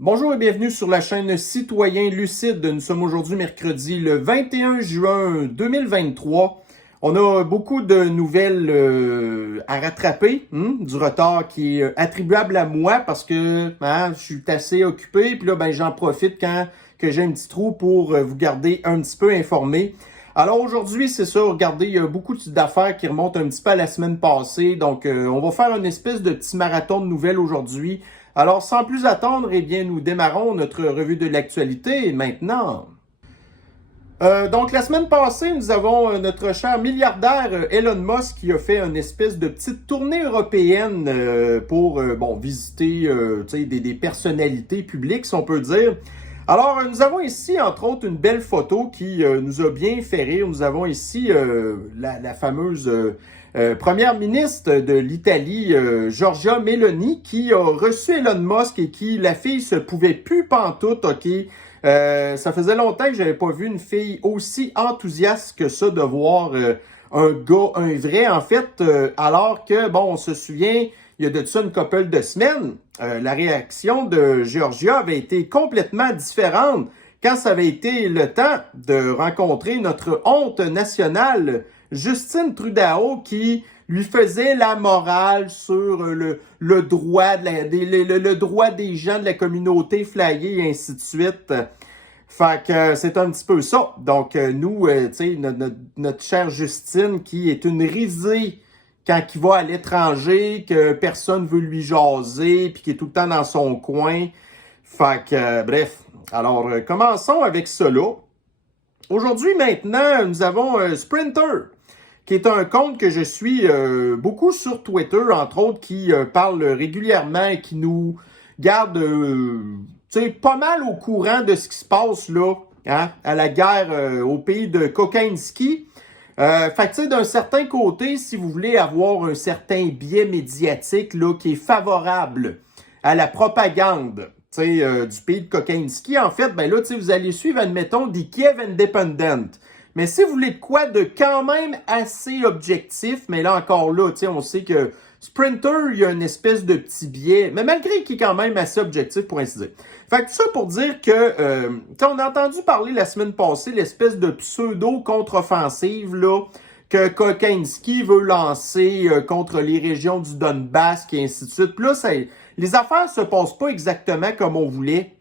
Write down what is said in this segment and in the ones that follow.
Bonjour et bienvenue sur la chaîne Citoyen Lucide. Nous sommes aujourd'hui mercredi le 21 juin 2023. On a beaucoup de nouvelles à rattraper, du retard qui est attribuable à moi parce que je suis assez occupé. Puis là, j'en profite quand que j'ai un petit trou pour vous garder un petit peu informé. Alors aujourd'hui, c'est ça, regardez, il y a beaucoup d'affaires qui remontent un petit peu à la semaine passée. Donc, on va faire une espèce de petit marathon de nouvelles aujourd'hui. Alors, sans plus attendre, eh bien, nous démarrons notre revue de l'actualité maintenant. Donc, la semaine passée, nous avons notre cher milliardaire Elon Musk qui a fait une espèce de petite tournée européenne pour visiter des personnalités publiques, si on peut dire. Alors, nous avons ici, entre autres, une belle photo qui nous a bien fait rire. Nous avons ici la fameuse première ministre de l'Italie, Giorgia Meloni, qui a reçu Elon Musk et qui, la fille, se pouvait plus pantoute, OK? Ça faisait longtemps que j'avais pas vu une fille aussi enthousiaste que ça de voir un gars, un vrai, en fait, alors que, on se souvient, il y a de ça une couple de semaines, la réaction de Georgia avait été complètement différente quand ça avait été le temps de rencontrer notre honte nationale, Justin Trudeau, qui lui faisait la morale sur le droit le droit des gens de la communauté flyée et ainsi de suite. Fait que c'est un petit peu ça. Donc, nous, tu sais, notre chère Justine, qui est une risée quand il va à l'étranger, que personne veut lui jaser, puis qui est tout le temps dans son coin. Fait que, bref. Alors, commençons avec cela. Aujourd'hui, maintenant, nous avons Sprinter, qui est un compte que je suis beaucoup sur Twitter, entre autres, qui parle régulièrement et qui nous garde pas mal au courant de ce qui se passe là, à la guerre au pays de Kokainski. Fait que d'un certain côté, si vous voulez avoir un certain biais médiatique là, qui est favorable à la propagande du pays de Kokainski, en fait, vous allez suivre, admettons, des Kiev Independent. Mais si vous voulez de quoi de quand même assez objectif, mais là encore là, on sait que Sprinter, il y a une espèce de petit biais, mais malgré qu'il est quand même assez objectif pour ainsi dire. Fait que tout ça pour dire que, on a entendu parler la semaine passée l'espèce de pseudo-contre-offensive là, que Kokainski veut lancer contre les régions du Donbass et ainsi de suite. Puis là, les affaires se passent pas exactement comme on voulait.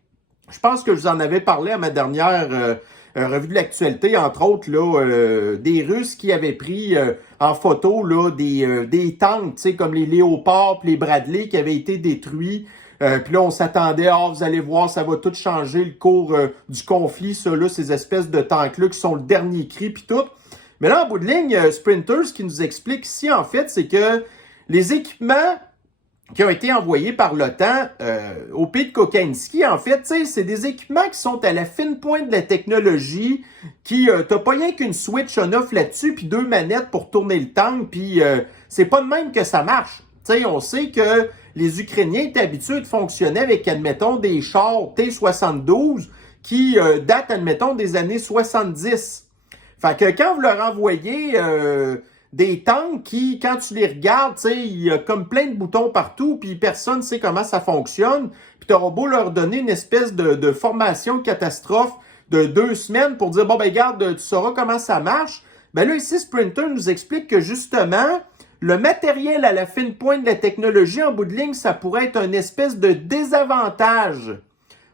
Je pense que je vous en avais parlé à ma dernière revue de l'actualité, entre autres, là, des Russes qui avaient pris en photo là, des tanks, comme les Léopards et les Bradley qui avaient été détruits. Puis là, on s'attendait, vous allez voir, ça va tout changer le cours du conflit, ça, là, ces espèces de tanks-là qui sont le dernier cri, puis tout. Mais là, en bout de ligne, Sprinter, ce qui nous explique ici, en fait, c'est que les équipements qui ont été envoyés par l'OTAN au pays de Kokainski, en fait, c'est des équipements qui sont à la fine pointe de la technologie, qui t'as pas rien qu'une switch on-off là-dessus, puis 2 manettes pour tourner le tank, puis c'est pas de même que ça marche. On sait que les Ukrainiens étaient habitués de fonctionner avec, admettons, des chars T-72 qui datent, admettons, des années 70. Fait que quand vous leur envoyez des tanks qui, quand tu les regardes, il y a comme plein de boutons partout, puis personne ne sait comment ça fonctionne. Puis tu auras beau leur donner une espèce de formation catastrophe de 2 semaines pour dire, regarde, tu sauras comment ça marche. Là, ici, Sprinter nous explique que justement, le matériel à la fine pointe de la technologie, en bout de ligne, ça pourrait être une espèce de désavantage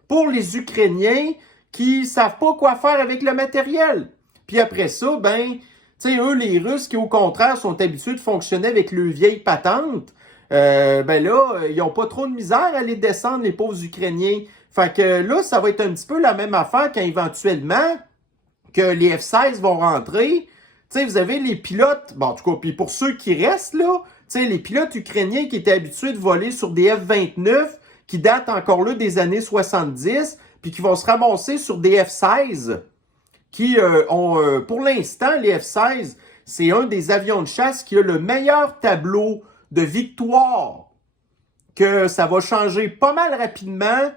pour les Ukrainiens qui savent pas quoi faire avec le matériel. Puis après ça, eux, les Russes qui, au contraire, sont habitués de fonctionner avec le vieille patente, là, ils n'ont pas trop de misère à les descendre, les pauvres Ukrainiens. Fait que là, ça va être un petit peu la même affaire quand éventuellement que les F-16 vont rentrer. Vous avez les pilotes, en tout cas, puis pour ceux qui restent là, les pilotes ukrainiens qui étaient habitués de voler sur des F-29, qui datent encore là des années 70, puis qui vont se ramasser sur des F-16, qui ont, pour l'instant, les F-16, c'est un des avions de chasse qui a le meilleur tableau de victoire, que ça va changer pas mal rapidement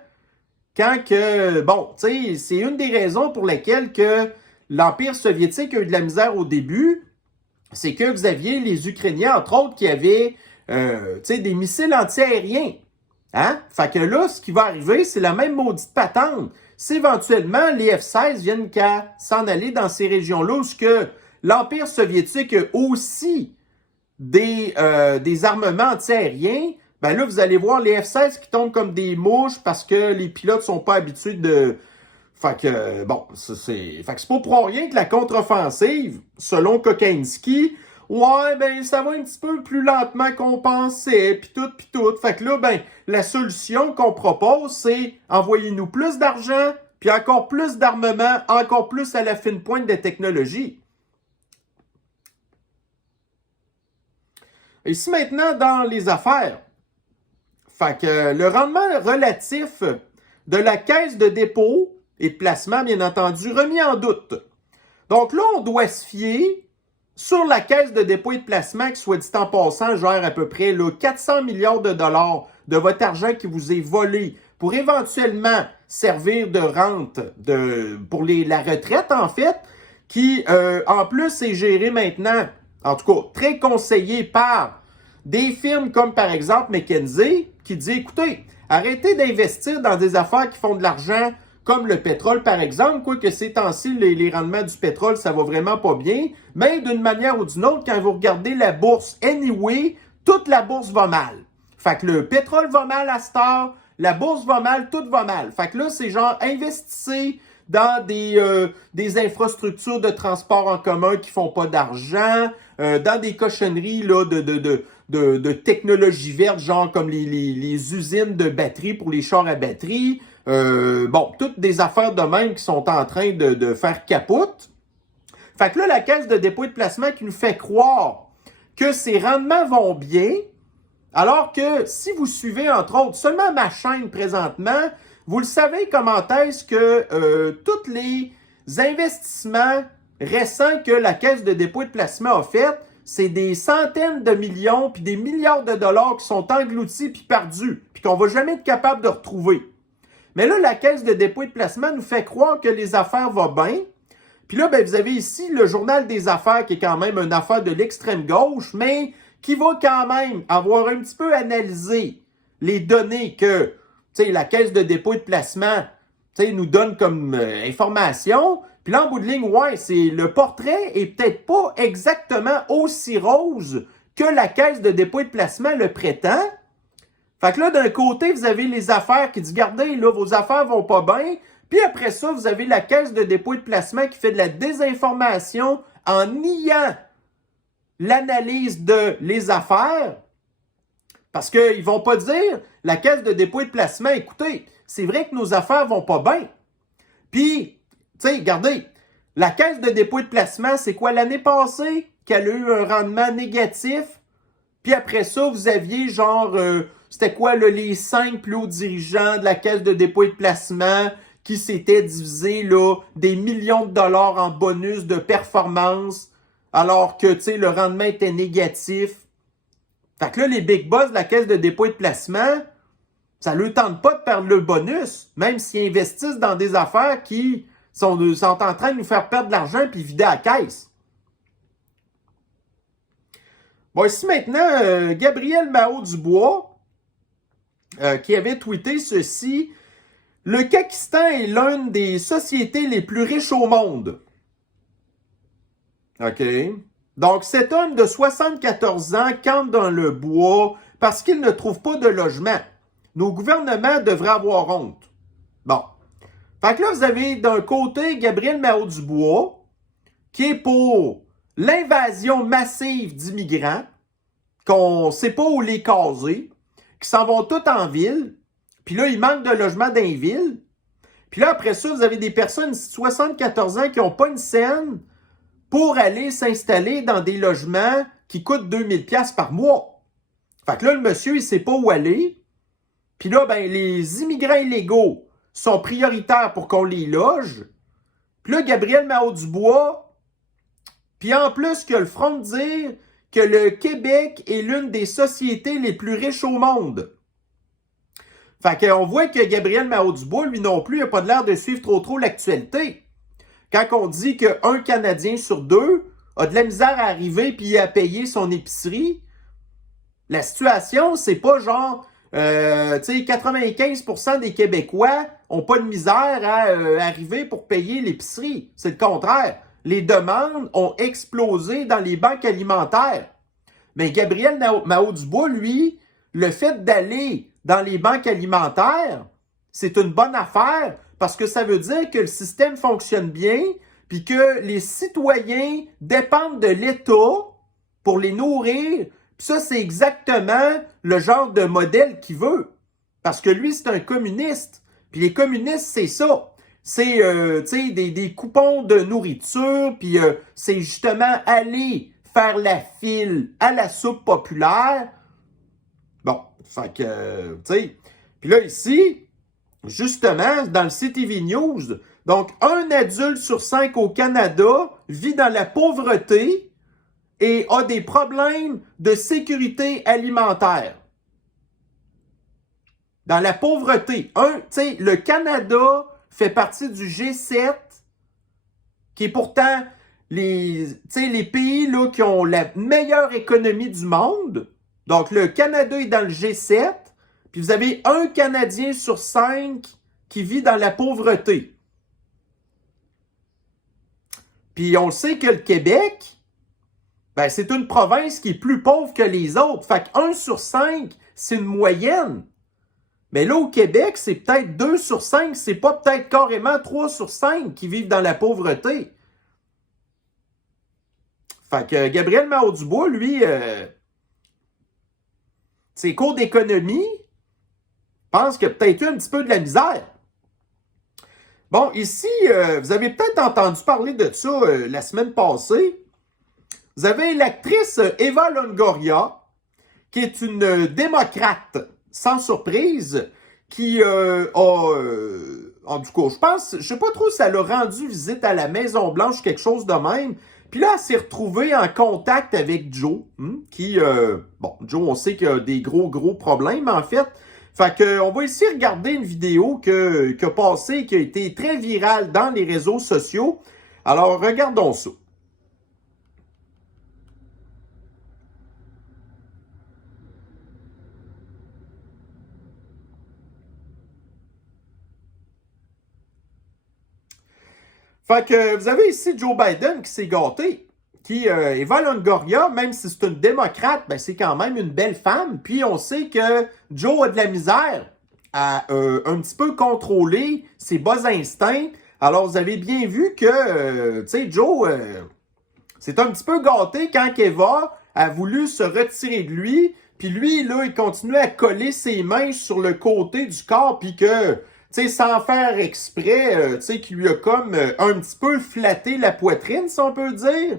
quand que, c'est une des raisons pour lesquelles que l'Empire soviétique a eu de la misère au début, c'est que vous aviez les Ukrainiens, entre autres, qui avaient des missiles antiaériens Hein? Fait que là, ce qui va arriver, c'est la même maudite patente. Si éventuellement les F-16 viennent qu'à s'en aller dans ces régions-là où que l'Empire soviétique a aussi des armements antiaériens, ben là, vous allez voir les F-16 qui tombent comme des mouches parce que les pilotes sont pas habitués de... Fait que, bon, c'est pas pour rien que la contre-offensive, selon Kokainski, ouais, ben, ça va un petit peu plus lentement qu'on pensait, pis tout. Fait que là, ben, la solution qu'on propose, c'est envoyez-nous plus d'argent, puis encore plus d'armement, encore plus à la fine pointe des technologies. Ici maintenant, dans les affaires, fait que le rendement relatif de la caisse de dépôt et de placement, bien entendu, remis en doute. Donc là, on doit se fier sur la caisse de dépôt et de placement qui, soit dit en passant, gère à peu près là, 400 milliards de dollars de votre argent qui vous est volé pour éventuellement servir de rente pour la retraite, en fait, qui, en plus, est géré maintenant, en tout cas, très conseillé par des firmes comme, par exemple, McKinsey, qui dit, écoutez, arrêtez d'investir dans des affaires qui font de l'argent, comme le pétrole, par exemple, quoique ces temps-ci, les rendements du pétrole, ça va vraiment pas bien, mais d'une manière ou d'une autre, quand vous regardez la bourse, anyway, toute la bourse va mal. Fait que le pétrole va mal à cette heure, la bourse va mal, tout va mal. Fait que là, c'est genre, investissez dans des infrastructures de transport en commun qui font pas d'argent, dans des cochonneries là, de technologie verte, genre comme les usines de batteries pour les chars à batterie. Bon, toutes des affaires de même qui sont en train de faire capote. Fait que là, la caisse de dépôt et de placement qui nous fait croire que ces rendements vont bien, alors que si vous suivez, entre autres, seulement ma chaîne présentement, vous le savez comment est-ce que tous les investissements récents que la caisse de dépôt et de placement a fait, c'est des centaines de millions puis des milliards de dollars qui sont engloutis puis perdus, puis qu'on va jamais être capable de retrouver. Mais là, la caisse de dépôt et de placement nous fait croire que les affaires vont bien. Puis là, ben, vous avez ici le journal des affaires qui est quand même une affaire de l'extrême gauche, mais qui va quand même avoir un petit peu analysé les données que la caisse de dépôt et de placement nous donne comme information. Puis là, en bout de ligne, ouais, c'est le portrait est peut-être pas exactement aussi rose que la caisse de dépôt et de placement le prétend. Fait que là, d'un côté, vous avez les affaires qui disent, regardez, là, vos affaires vont pas bien. Puis après ça, vous avez la caisse de dépôt et de placement qui fait de la désinformation en niant l'analyse de les affaires. Parce qu'ils vont pas dire, la caisse de dépôt et de placement, écoutez, c'est vrai que nos affaires vont pas bien. Puis, tu sais, regardez, la caisse de dépôt et de placement, c'est quoi l'année passée qu'elle a eu un rendement négatif? Puis après ça, vous aviez genre, c'était quoi là, les 5 plus hauts dirigeants de la caisse de dépôt et de placement qui s'étaient divisés là, des millions de dollars en bonus de performance alors que le rendement était négatif. Fait que là, les big boss de la caisse de dépôt et de placement, ça ne leur tente pas de perdre le bonus, même s'ils investissent dans des affaires qui sont en train de nous faire perdre de l'argent puis vider la caisse. Bon, ici maintenant, Gabriel Mahot-Dubois, qui avait tweeté ceci. Le Kakistan est l'une des sociétés les plus riches au monde. OK. Donc, cet homme de 74 ans campe dans le bois parce qu'il ne trouve pas de logement. Nos gouvernements devraient avoir honte. Bon. Fait que là, vous avez d'un côté Gabriel Mahot-Dubois, qui est pour l'invasion massive d'immigrants, qu'on ne sait pas où les caser, qui s'en vont tous en ville, puis là, il manque de logement dans les villes. Puis là, après ça, vous avez des personnes de 74 ans qui n'ont pas une scène pour aller s'installer dans des logements qui coûtent 2000$ par mois. Fait que là, le monsieur, il ne sait pas où aller. Puis là, ben, les immigrants illégaux sont prioritaires pour qu'on les loge. Puis là, Gabriel Mahot-Dubois, puis en plus que le front de dire que le Québec est l'une des sociétés les plus riches au monde. Fait qu'on voit que Gabriel Mahot-Dubois, lui non plus, n'a pas l'air de suivre trop l'actualité. Quand on dit qu'un Canadien sur deux a de la misère à arriver puis à payer son épicerie, la situation, c'est pas genre Tu sais, 95% des Québécois ont pas de misère à arriver pour payer l'épicerie. C'est le contraire. Les demandes ont explosé dans les banques alimentaires. Mais Gabriel Nadeau-Dubois, lui, le fait d'aller dans les banques alimentaires, c'est une bonne affaire parce que ça veut dire que le système fonctionne bien puis que les citoyens dépendent de l'État pour les nourrir. Puis ça, c'est exactement le genre de modèle qu'il veut. Parce que lui, c'est un communiste. Puis les communistes, c'est ça. C'est des coupons de nourriture, puis c'est justement aller faire la file à la soupe populaire. Bon, fait que, tu sais. Puis là, ici, justement, dans le CTV News, donc, 1 adulte sur 5 au Canada vit dans la pauvreté et a des problèmes de sécurité alimentaire. Dans la pauvreté. Le Canada fait partie du G7, qui est pourtant les pays là, qui ont la meilleure économie du monde. Donc, le Canada est dans le G7, puis vous avez 1 Canadien sur 5 qui vit dans la pauvreté. Puis on sait que le Québec, ben, c'est une province qui est plus pauvre que les autres. Fait que 1 sur 5, c'est une moyenne. Mais là, au Québec, c'est peut-être 2 sur 5, c'est pas peut-être carrément 3 sur 5 qui vivent dans la pauvreté. Fait que Gabriel Nadeau-Dubois, lui, ses cours d'économie, pense qu'il a peut-être eu un petit peu de la misère. Bon, ici, vous avez peut-être entendu parler de ça la semaine passée. Vous avez l'actrice Eva Longoria, qui est une démocrate, sans surprise, qui en tout cas, je sais pas trop si elle a rendu visite à la Maison-Blanche, quelque chose de même. Puis là, elle s'est retrouvée en contact avec Joe, qui, Joe, on sait qu'il a des gros problèmes, en fait. Fait que, on va ici regarder une vidéo qui a passé, qui a été très virale dans les réseaux sociaux. Alors, regardons ça. Fait que, vous avez ici Joe Biden qui s'est gâté, qui, Eva Longoria, même si c'est une démocrate, ben c'est quand même une belle femme. Puis on sait que Joe a de la misère à un petit peu contrôler ses bas instincts. Alors, vous avez bien vu que, tu sais, Joe, c'est un petit peu gâté quand Eva a voulu se retirer de lui. Puis lui, là, il continuait à coller ses mains sur le côté du corps, puis que, tu sais, sans faire exprès, tu sais, qui lui a comme un petit peu flatté la poitrine, si on peut dire.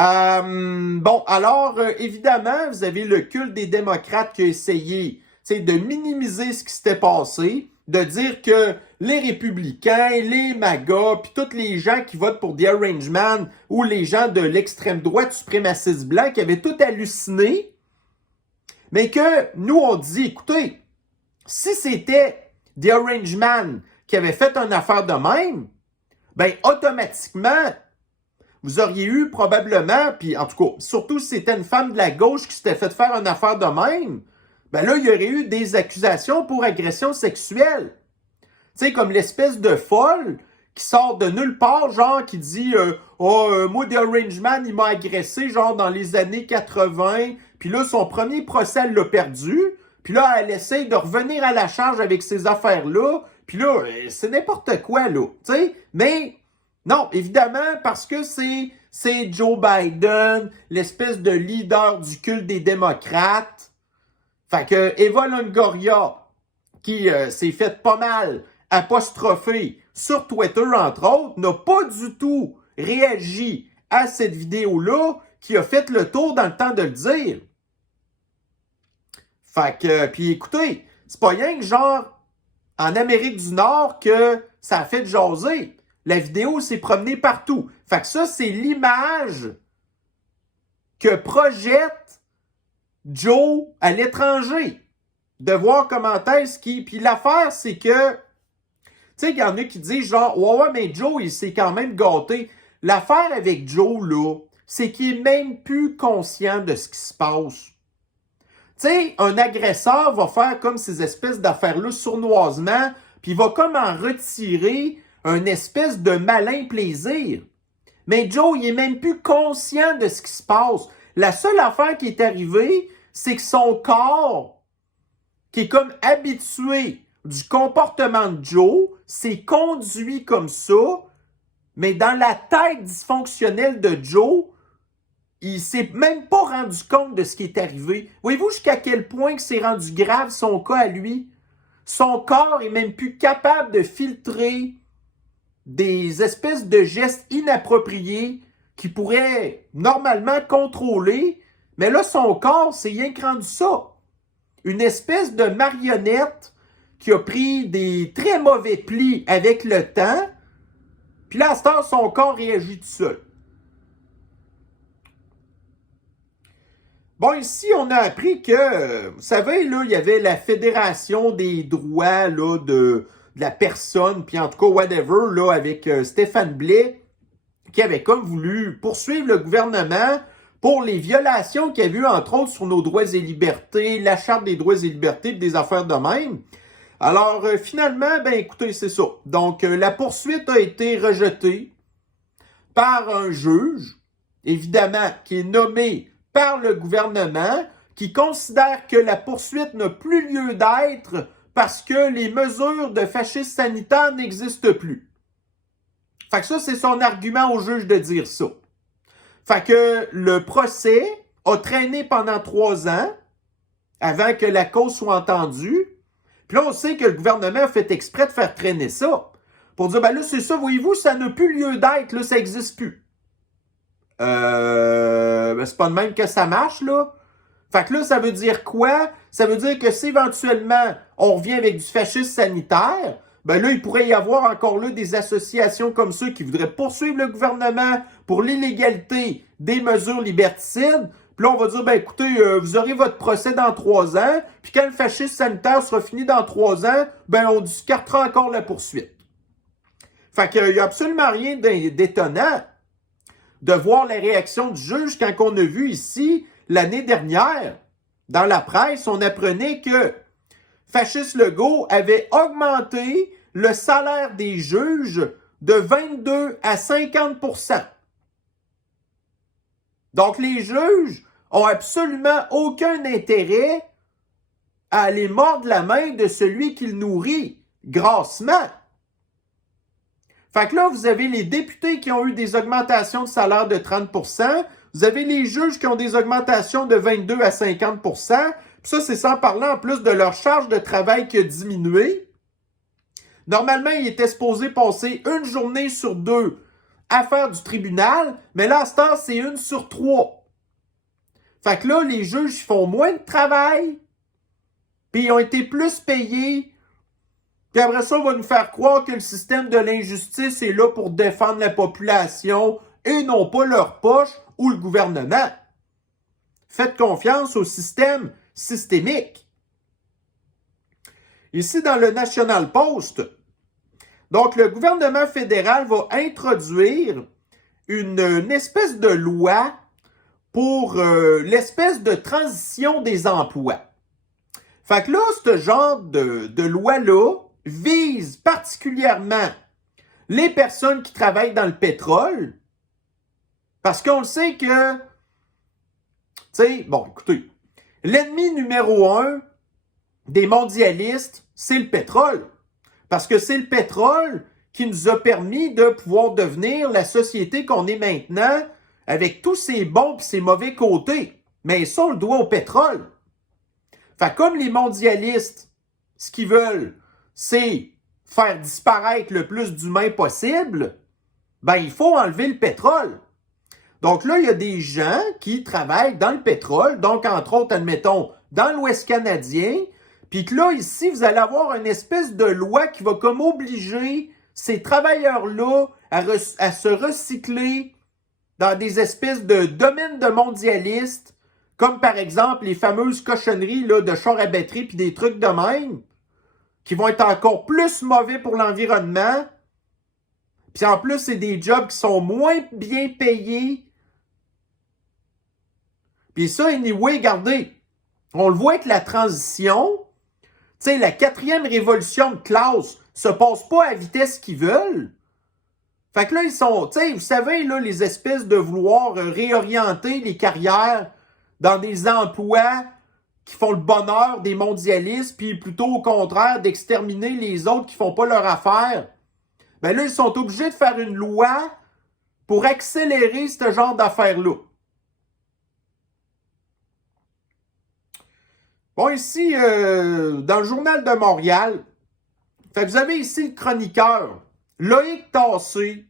Bon, alors, évidemment, vous avez le culte des démocrates qui a essayé, tu sais, de minimiser ce qui s'était passé, de dire que les républicains, les MAGA, puis tous les gens qui votent pour The Arrangement ou les gens de l'extrême droite suprémaciste blanc qui avaient tout halluciné, mais que nous, on dit, écoutez, si c'était The Arrangement qui avait fait une affaire de même, ben automatiquement, vous auriez eu probablement, puis en tout cas, surtout si c'était une femme de la gauche qui s'était fait faire une affaire de même, ben là, il y aurait eu des accusations pour agression sexuelle. Tu sais, comme l'espèce de folle qui sort de nulle part, genre, qui dit moi, The Arrangement, il m'a agressé, genre, dans les années 80, puis là, son premier procès, elle l'a perdu, puis là, elle essaye de revenir à la charge avec ces affaires-là, puis là, c'est n'importe quoi, là, tu sais, mais... Non, évidemment, parce que c'est Joe Biden, l'espèce de leader du culte des démocrates. Fait que Eva Longoria, qui s'est fait pas mal apostropher sur Twitter, entre autres, n'a pas du tout réagi à cette vidéo-là qui a fait le tour dans le temps de le dire. Fait que, puis écoutez, c'est pas rien que genre, en Amérique du Nord, que ça a fait jaser. La vidéo s'est promenée partout. Fait que ça, c'est l'image que projette Joe à l'étranger. De voir comment est-ce qu'il... Puis l'affaire, c'est que... Tu sais, il y en a qui disent genre, ouais, mais Joe, il s'est quand même gâté. L'affaire avec Joe, là, c'est qu'il est même plus conscient de ce qui se passe. Tu sais, un agresseur va faire comme ces espèces d'affaires-là sournoisement, puis il va comme en retirer un espèce de malin plaisir. Mais Joe, il est même plus conscient de ce qui se passe. La seule affaire qui est arrivée, c'est que son corps, qui est comme habitué du comportement de Joe, s'est conduit comme ça, mais dans la tête dysfonctionnelle de Joe, il s'est même pas rendu compte de ce qui est arrivé. Voyez-vous jusqu'à quel point que c'est rendu grave son cas à lui? Son corps est même plus capable de filtrer des espèces de gestes inappropriés qu'il pourrait normalement contrôler, mais là, son corps, c'est rien que rendu ça. Une espèce de marionnette qui a pris des très mauvais plis avec le temps, puis là, à ce temps, son corps réagit tout seul. Bon, ici, on a appris que, vous savez, là, il y avait la Fédération des droits là, de la personne, puis en tout cas, whatever, là, avec Stéphane Blais, qui avait comme voulu poursuivre le gouvernement pour les violations qu'il y a eu, entre autres, sur nos droits et libertés, la Charte des droits et libertés, des affaires de même. Alors, finalement, ben écoutez, c'est ça. Donc, la poursuite a été rejetée par un juge, évidemment, qui est nommé par le gouvernement, qui considère que la poursuite n'a plus lieu d'être parce que les mesures de fascisme sanitaire n'existent plus. Fait que ça, c'est son argument au juge de dire ça. Fait que le procès a traîné pendant 3 ans avant que la cause soit entendue. Puis là, on sait que le gouvernement a fait exprès de faire traîner ça. Pour dire, ben là, c'est ça, voyez-vous, ça n'a plus lieu d'être, là, ça n'existe plus. Ben c'est pas de même que ça marche, là. Fait que là, ça veut dire quoi? Ça veut dire que si éventuellement on revient avec du fascisme sanitaire, ben là, il pourrait y avoir encore là des associations comme ça qui voudraient poursuivre le gouvernement pour l'illégalité des mesures liberticides. Puis là, on va dire, ben écoutez, vous aurez votre procès dans 3 ans, puis quand le fascisme sanitaire sera fini dans 3 ans, ben on discartera encore la poursuite. Fait qu'il n'y a absolument rien d'étonnant de voir la réaction du juge quand on a vu ici, l'année dernière, dans la presse, on apprenait que Fasciste Legault avait augmenté le salaire des juges de 22 à 50%. Donc, les juges ont absolument aucun intérêt à aller mordre la main de celui qu'ils nourrit grassement. Fait que là, vous avez les députés qui ont eu des augmentations de salaire de 30%, vous avez les juges qui ont des augmentations de 22 à 50%, puis ça, c'est sans parler en plus de leur charge de travail qui a diminué. Normalement, ils étaient supposés passer 1 journée sur 2 à faire du tribunal, mais là, à ce temps, c'est 1 sur 3. Fait que là, les juges font moins de travail, puis ils ont été plus payés. Puis après ça, on va nous faire croire que le système de l'injustice est là pour défendre la population et non pas leur poche ou le gouvernement. Faites confiance au système systémique. Ici, dans le National Post, donc le gouvernement fédéral va introduire une espèce de loi pour l'espèce de transition des emplois. Fait que là, ce genre de loi-là vise particulièrement les personnes qui travaillent dans le pétrole, parce qu'on le sait que, tu sais, bon, écoutez, l'ennemi numéro 1 des mondialistes, c'est le pétrole. Parce que c'est le pétrole qui nous a permis de pouvoir devenir la société qu'on est maintenant, avec tous ses bons et ses mauvais côtés. Mais ça, on le doit au pétrole. Fait comme les mondialistes, ce qu'ils veulent, c'est faire disparaître le plus d'humains possible, ben il faut enlever le pétrole. Donc là, il y a des gens qui travaillent dans le pétrole, donc entre autres, admettons, dans l'Ouest canadien, puis que là, ici, vous allez avoir une espèce de loi qui va comme obliger ces travailleurs-là à se recycler dans des espèces de domaines de mondialistes, comme par exemple les fameuses cochonneries là, de chars à batterie puis des trucs de même, qui vont être encore plus mauvais pour l'environnement. Puis en plus, c'est des jobs qui sont moins bien payés. Puis ça, anyway, regardez, On le voit avec la transition. Tu sais, la 4e révolution de classe se passe pas à la vitesse qu'ils veulent. Fait que là, ils sont, tu sais, vous savez, là, les espèces de vouloir réorienter les carrières dans des emplois qui font le bonheur des mondialistes, puis plutôt au contraire d'exterminer les autres qui font pas leur affaire. Ben là, ils sont obligés de faire une loi pour accélérer ce genre d'affaires-là. Bon, ici, dans le Journal de Montréal, fait que vous avez ici le chroniqueur Loïc Tassé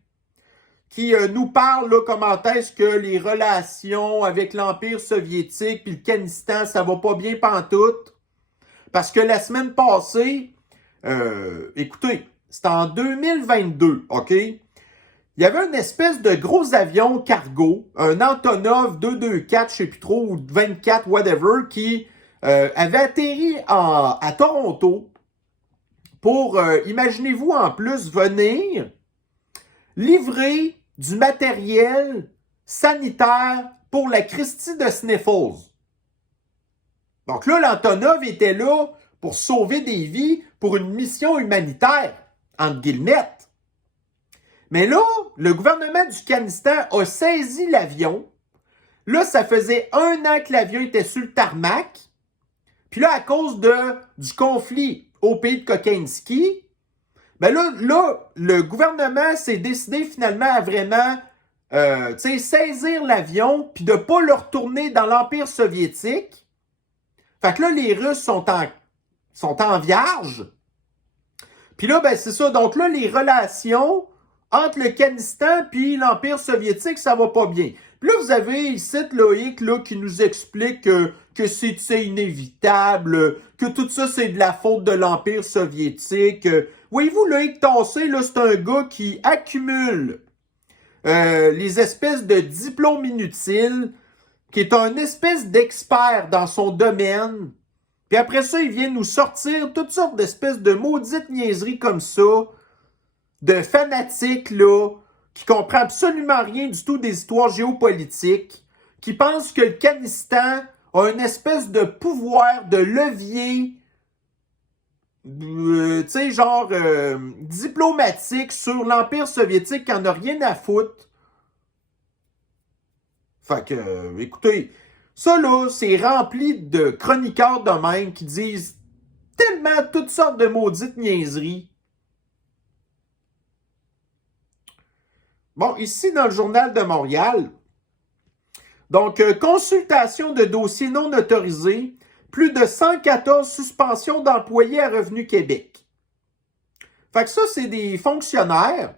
qui nous parle là, comment est-ce que les relations avec l'Empire soviétique puis le Kanistan, ça va pas bien pantoute. Parce que la semaine passée, écoutez, c'était en 2022, OK? Il y avait une espèce de gros avion cargo, un Antonov 224, je sais plus trop, ou 24, whatever, qui avait atterri à Toronto pour, imaginez-vous en plus, venir livrer du matériel sanitaire pour la Christie de Sniffles. Donc là, l'Antonov était là pour sauver des vies pour une mission humanitaire, entre guillemets. Mais là, le gouvernement du Kanistan a saisi l'avion. Là, ça faisait 1 an que l'avion était sur le tarmac. Puis là, à cause du conflit au pays de Kokinski, ben là, le gouvernement s'est décidé finalement à vraiment saisir l'avion puis de ne pas le retourner dans l'Empire soviétique. Fait que là, les Russes sont en vierge. Puis là, ben c'est ça. Donc là, les relations entre le Kanistan puis l'Empire soviétique, ça va pas bien. Puis là, vous avez ici Loïc là, qui nous explique que c'est inévitable, que tout ça, c'est de la faute de l'Empire soviétique. Voyez-vous, Loïc Tassé, là, c'est un gars qui accumule les espèces de diplômes inutiles, qui est un espèce d'expert dans son domaine. Puis après ça, il vient nous sortir toutes sortes d'espèces de maudites niaiseries comme ça, de fanatiques, là, qui comprennent absolument rien du tout des histoires géopolitiques, qui pensent que le Kanistan a une espèce de pouvoir, de levier, tu sais, genre diplomatique sur l'Empire soviétique qui en a rien à foutre. Fait que, écoutez, ça là, c'est rempli de chroniqueurs de même qui disent tellement toutes sortes de maudites niaiseries. Bon, ici dans le Journal de Montréal, donc, consultation de dossiers non autorisés, plus de 114 suspensions d'employés à Revenu Québec. Fait que ça, c'est des fonctionnaires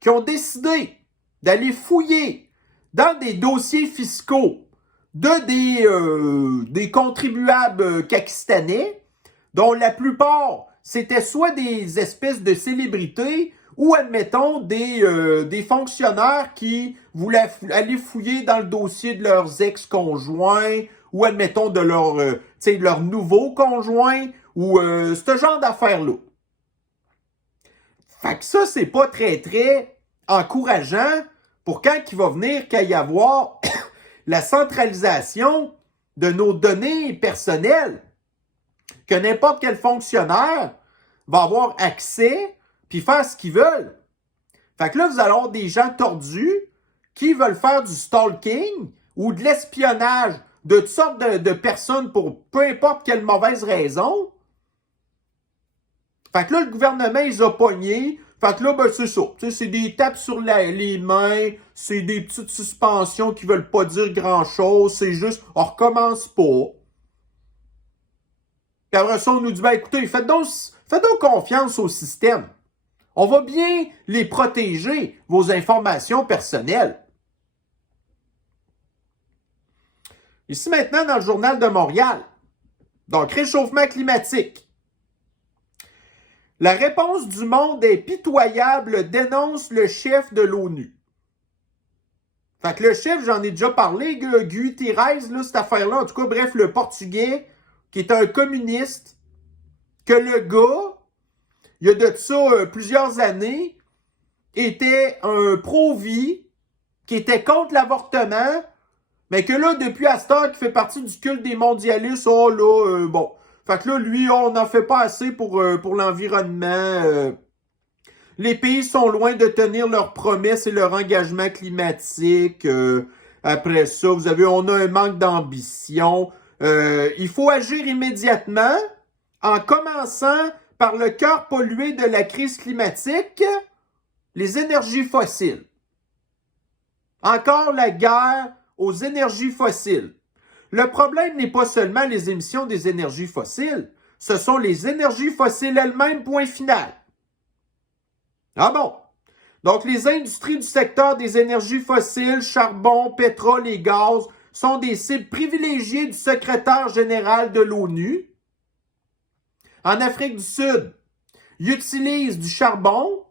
qui ont décidé d'aller fouiller dans des dossiers fiscaux des contribuables pakistanais, dont la plupart, c'était soit des espèces de célébrités ou, admettons, des fonctionnaires qui voulaient aller fouiller dans le dossier de leurs ex-conjoints ou, admettons, de leur nouveau conjoint ou ce genre d'affaires-là. Fait que ça, c'est pas très, très encourageant pour quand il va venir qu'il y avoir la centralisation de nos données personnelles. Que n'importe quel fonctionnaire va avoir accès puis faire ce qu'ils veulent. Fait que là, vous allez avoir des gens tordus qui veulent faire du stalking ou de l'espionnage de toutes sortes de personnes pour peu importe quelle mauvaise raison. Fait que là, le gouvernement, ils ont pogné. Fait que là, ben, c'est ça. C'est des tapes sur les mains, c'est des petites suspensions qui veulent pas dire grand-chose. C'est juste, on recommence pas. Puis après ça, on nous dit, ben écoutez, faites donc confiance au système. On va bien les protéger, vos informations personnelles. Ici maintenant, dans le Journal de Montréal, donc réchauffement climatique. La réponse du monde est pitoyable, dénonce le chef de l'ONU. Fait que le chef, j'en ai déjà parlé, Guy Thérèse, là, cette affaire-là, en tout cas, bref, le Portugais, qui est un communiste, que le gars, il y a de ça plusieurs années, était un pro-vie, qui était contre l'avortement, Mais que là, depuis Astor, qui fait partie du culte des mondialistes, oh là, bon. Fait que là, lui, on n'en fait pas assez pour l'environnement. Les pays sont loin de tenir leurs promesses et leur engagement climatique. Après ça, on a un manque d'ambition. Il faut agir immédiatement en commençant par le cœur pollué de la crise climatique, les énergies fossiles. Encore la guerre aux énergies fossiles. Le problème n'est pas seulement les émissions des énergies fossiles, ce sont les énergies fossiles elles-mêmes, point final. Ah bon? Donc, les industries du secteur des énergies fossiles, charbon, pétrole et gaz, sont des cibles privilégiées du secrétaire général de l'ONU. En Afrique du Sud, ils utilisent du charbon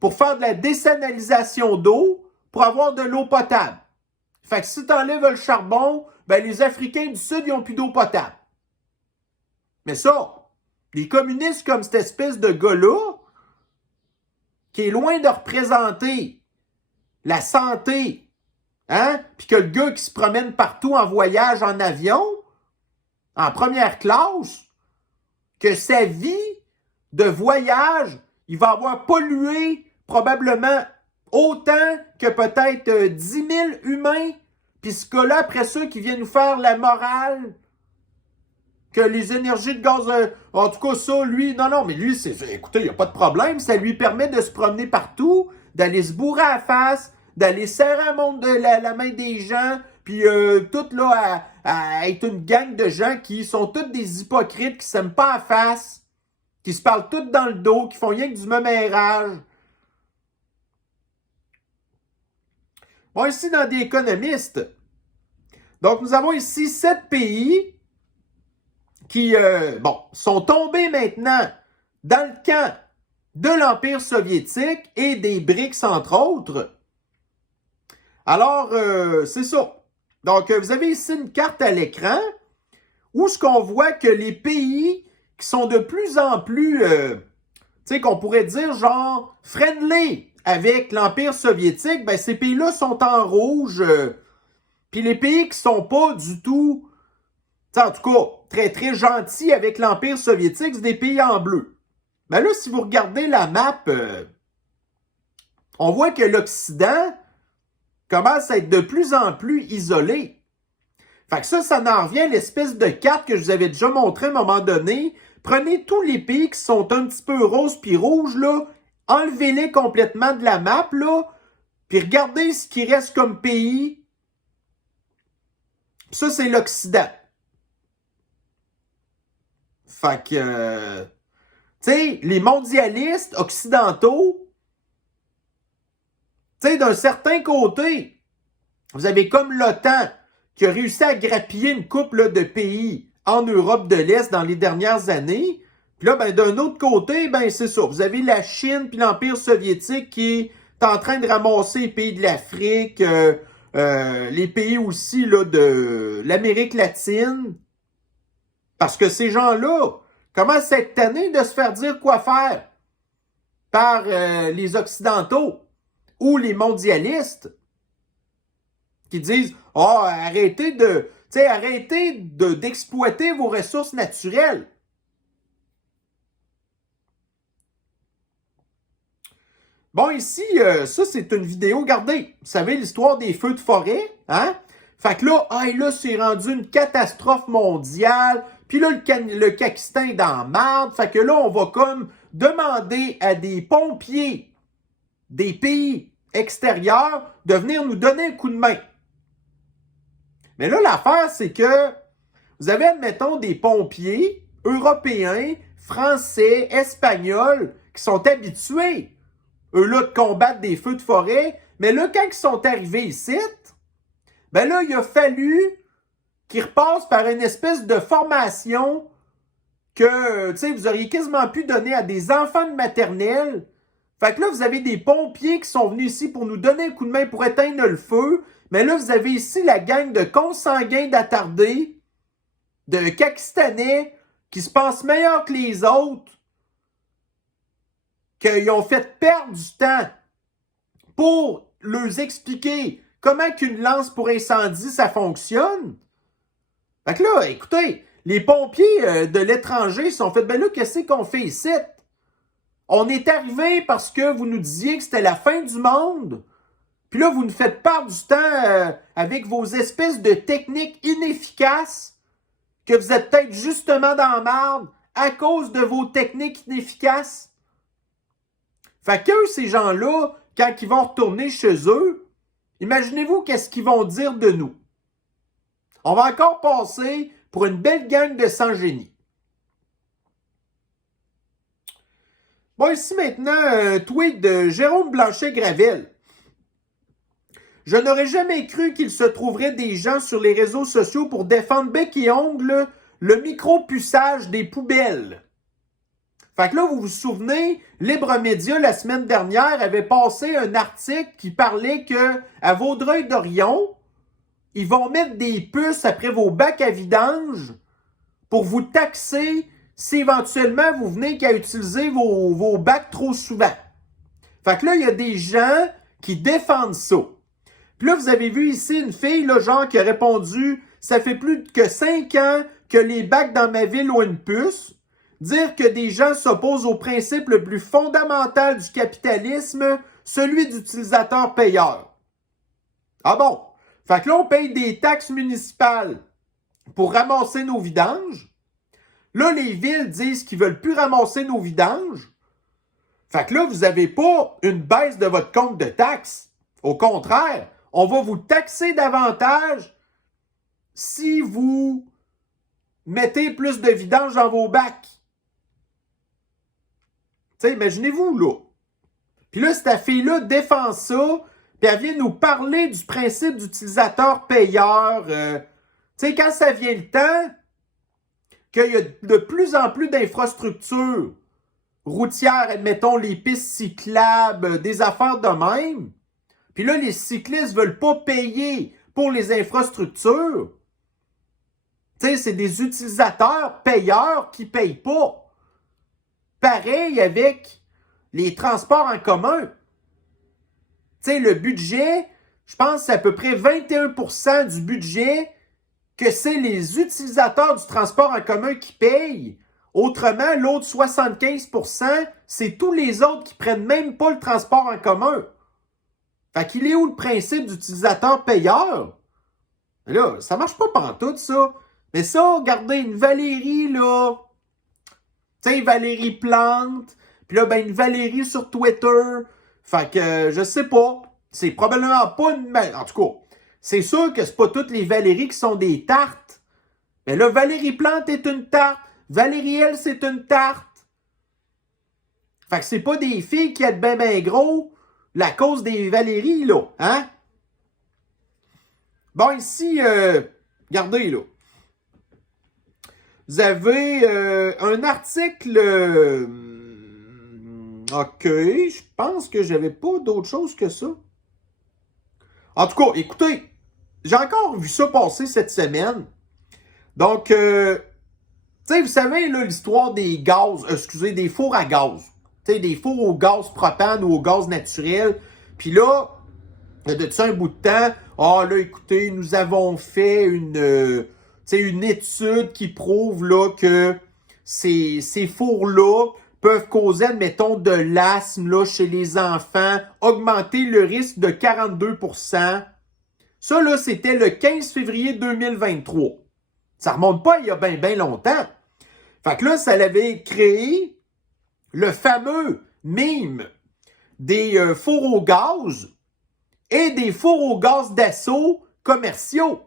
pour faire de la dessalination d'eau pour avoir de l'eau potable. Fait que si tu enlèves le charbon, ben les Africains du Sud, ils n'ont plus d'eau potable. Mais ça, les communistes comme cette espèce de gars-là, qui est loin de représenter la santé, hein, puis que le gars qui se promène partout en voyage en avion, en première classe, que sa vie de voyage, il va avoir pollué probablement autant que peut-être 10 000 humains, puis ce gars-là, après ça, qui vient nous faire la morale, que les énergies de gaz, en tout cas ça, lui, non, mais lui, écoutez, il n'y a pas de problème, ça lui permet de se promener partout, d'aller se bourrer à la face, d'aller serrer la main des gens, puis tout là, à être une gang de gens qui sont tous des hypocrites, qui s'aiment pas à face, qui se parlent tous dans le dos, qui font rien que du mémérage. Bon, ici, dans des économistes, donc nous avons ici 7 pays qui, sont tombés maintenant dans le camp de l'Empire soviétique et des BRICS, entre autres. Alors, c'est ça. Donc, vous avez ici une carte à l'écran où ce qu'on voit que les pays qui sont de plus en plus, qu'on pourrait dire genre friendly avec l'Empire soviétique, ben ces pays-là sont en rouge. Puis les pays qui sont pas du tout, en tout cas, très, très gentils avec l'Empire soviétique, c'est des pays en bleu. Mais là, si vous regardez la map, on voit que l'Occident commence à être de plus en plus isolé. Fait que ça en revient à l'espèce de carte que je vous avais déjà montré à un moment donné. Prenez tous les pays qui sont un petit peu roses puis rouges, là, enlevez-les complètement de la map, là, puis regardez ce qui reste comme pays. Ça, c'est l'Occident. Fait que, tu sais, les mondialistes occidentaux, tu sais, d'un certain côté, vous avez comme l'OTAN qui a réussi à grappiller une couple de pays en Europe de l'Est dans les dernières années. Puis là, ben, d'un autre côté, ben, c'est ça. Vous avez la Chine puis l'Empire soviétique qui est en train de ramasser les pays de l'Afrique, les pays aussi là, de l'Amérique latine. Parce que ces gens-là commencent cette année de se faire dire quoi faire par les Occidentaux ou les mondialistes qui disent « Ah, oh, arrêtez d'exploiter vos ressources naturelles. » Bon, ici, ça, c'est une vidéo. Regardez, vous savez l'histoire des feux de forêt, hein? Fait que là, c'est rendu une catastrophe mondiale. Puis là, le Pakistan est dans la marde. Fait que là, on va comme demander à des pompiers des pays extérieurs de venir nous donner un coup de main. Mais là, l'affaire, c'est que vous avez, admettons, des pompiers européens, français, espagnols, qui sont habitués, eux là, de combattre des feux de forêt. Mais là, quand ils sont arrivés ici, ben là, il a fallu qu'ils repassent par une espèce de formation que, tu sais, vous auriez quasiment pu donner à des enfants de maternelle. Fait que là, vous avez des pompiers qui sont venus ici pour nous donner un coup de main pour éteindre le feu. Mais là, vous avez ici la gang de consanguins d'attardés, de Pakistanais, qui se pensent meilleurs que les autres, qu'ils ont fait perdre du temps pour leur expliquer comment qu'une lance pour incendie, ça fonctionne. Fait que là, écoutez, les pompiers de l'étranger se sont fait, ben là, qu'est-ce qu'on fait ici? On est arrivé parce que vous nous disiez que c'était la fin du monde. Puis là, vous nous faites part du temps avec vos espèces de techniques inefficaces que vous êtes peut-être justement dans la marde à cause de vos techniques inefficaces. Fait que ces gens-là, quand ils vont retourner chez eux, imaginez-vous qu'est-ce qu'ils vont dire de nous. On va encore passer pour une belle gang de sans-génie. Bon, ici maintenant, un tweet de Jérôme Blanchet-Gravel. Je n'aurais jamais cru qu'il se trouverait des gens sur les réseaux sociaux pour défendre bec et ongle le micro-puçage des poubelles. Fait que là, vous vous souvenez, Libre Média, la semaine dernière, avait passé un article qui parlait que à Vaudreuil-Dorion, ils vont mettre des puces après vos bacs à vidange pour vous taxer si éventuellement vous venez qu'à utiliser vos bacs trop souvent. Fait que là, il y a des gens qui défendent ça. Puis là, vous avez vu ici une fille, là, genre, qui a répondu « Ça fait plus que 5 ans que les bacs dans ma ville ont une puce. Dire que des gens s'opposent au principe le plus fondamental du capitalisme, celui d'utilisateur-payeur. » Ah bon? Fait que là, on paye des taxes municipales pour ramasser nos vidanges. Là, les villes disent qu'ils veulent plus ramasser nos vidanges. Fait que là, vous n'avez pas une baisse de votre compte de taxes. Au contraire, on va vous taxer davantage si vous mettez plus de vidange dans vos bacs. Tu sais, imaginez-vous, là. Puis là, cette fille-là défend ça, puis elle vient nous parler du principe d'utilisateur-payeur. Tu sais, quand ça vient le temps qu'il y a de plus en plus d'infrastructures routières, admettons, les pistes cyclables, des affaires de même, puis là, les cyclistes ne veulent pas payer pour les infrastructures. Tu sais, c'est des utilisateurs payeurs qui ne payent pas. Pareil avec les transports en commun. Tu sais, le budget, je pense que c'est à peu près 21% du budget que c'est les utilisateurs du transport en commun qui payent. Autrement, l'autre 75%, c'est tous les autres qui prennent même pas le transport en commun. Fait qu'il est où le principe d'utilisateur-payeur? Là, ça marche pas pantoute, ça. Mais ça, regardez, une Valérie, là. Tu sais, Valérie Plante. Puis là, ben, une Valérie sur Twitter. Fait que, je sais pas. C'est probablement pas une... En tout cas, c'est sûr que c'est pas toutes les Valéries qui sont des tartes. Mais là, Valérie Plante est une tarte. Valérie L, c'est une tarte. Fait que c'est pas des filles qui aident ben gros la cause des Valéries, là. Hein? Bon, ici, regardez, là. Vous avez un article... OK, je pense que j'avais pas d'autre chose que ça. En tout cas, écoutez, j'ai encore vu ça passer cette semaine. Donc, tu sais, vous savez, là, l'histoire des gaz, des fours à gaz. Tu sais, des fours au gaz propane ou au gaz naturel. Puis là, de ça un bout de temps, là, écoutez, nous avons fait une étude qui prouve là, que ces fours-là peuvent causer, admettons, de l'asthme là, chez les enfants, augmenter le risque de 42%. Ça, là, c'était le 15 février 2023. Ça remonte pas il y a bien longtemps. Fait que là, ça l'avait créé le fameux meme des fours au gaz et des fours au gaz d'assaut commerciaux.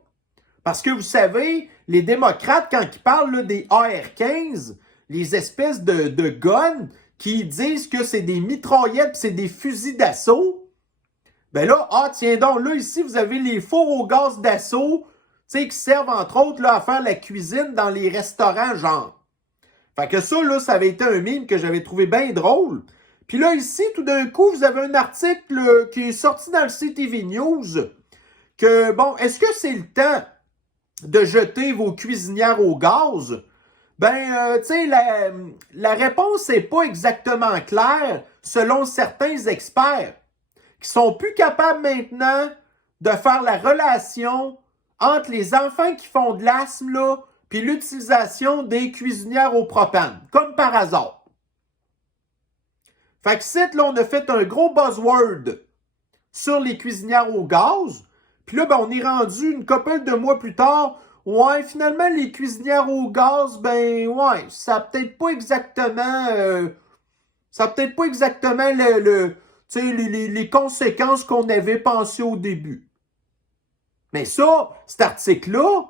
Parce que vous savez, les démocrates, quand ils parlent là, des AR-15, les espèces de guns qui disent que c'est des mitraillettes et c'est des fusils d'assaut, ben là, tiens donc, là, ici, vous avez les fours au gaz d'assaut, tu sais, qui servent, entre autres, là, à faire la cuisine dans les restaurants, genre. Fait que ça, là, ça avait été un meme que j'avais trouvé bien drôle. Puis là, ici, tout d'un coup, vous avez un article qui est sorti dans le CTV News que, bon, est-ce que c'est le temps de jeter vos cuisinières au gaz? Ben, tu sais, la réponse n'est pas exactement claire selon certains experts qui sont plus capables maintenant de faire la relation entre les enfants qui font de l'asthme, là, puis l'utilisation des cuisinières au propane, comme par hasard. Fait que c'est là, on a fait un gros buzzword sur les cuisinières au gaz, puis là, ben, on est rendu une couple de mois plus tard. Ouais, finalement, les cuisinières au gaz, ben, ouais, ça n'a peut-être pas exactement, les conséquences qu'on avait pensées au début. Mais ça, cet article-là,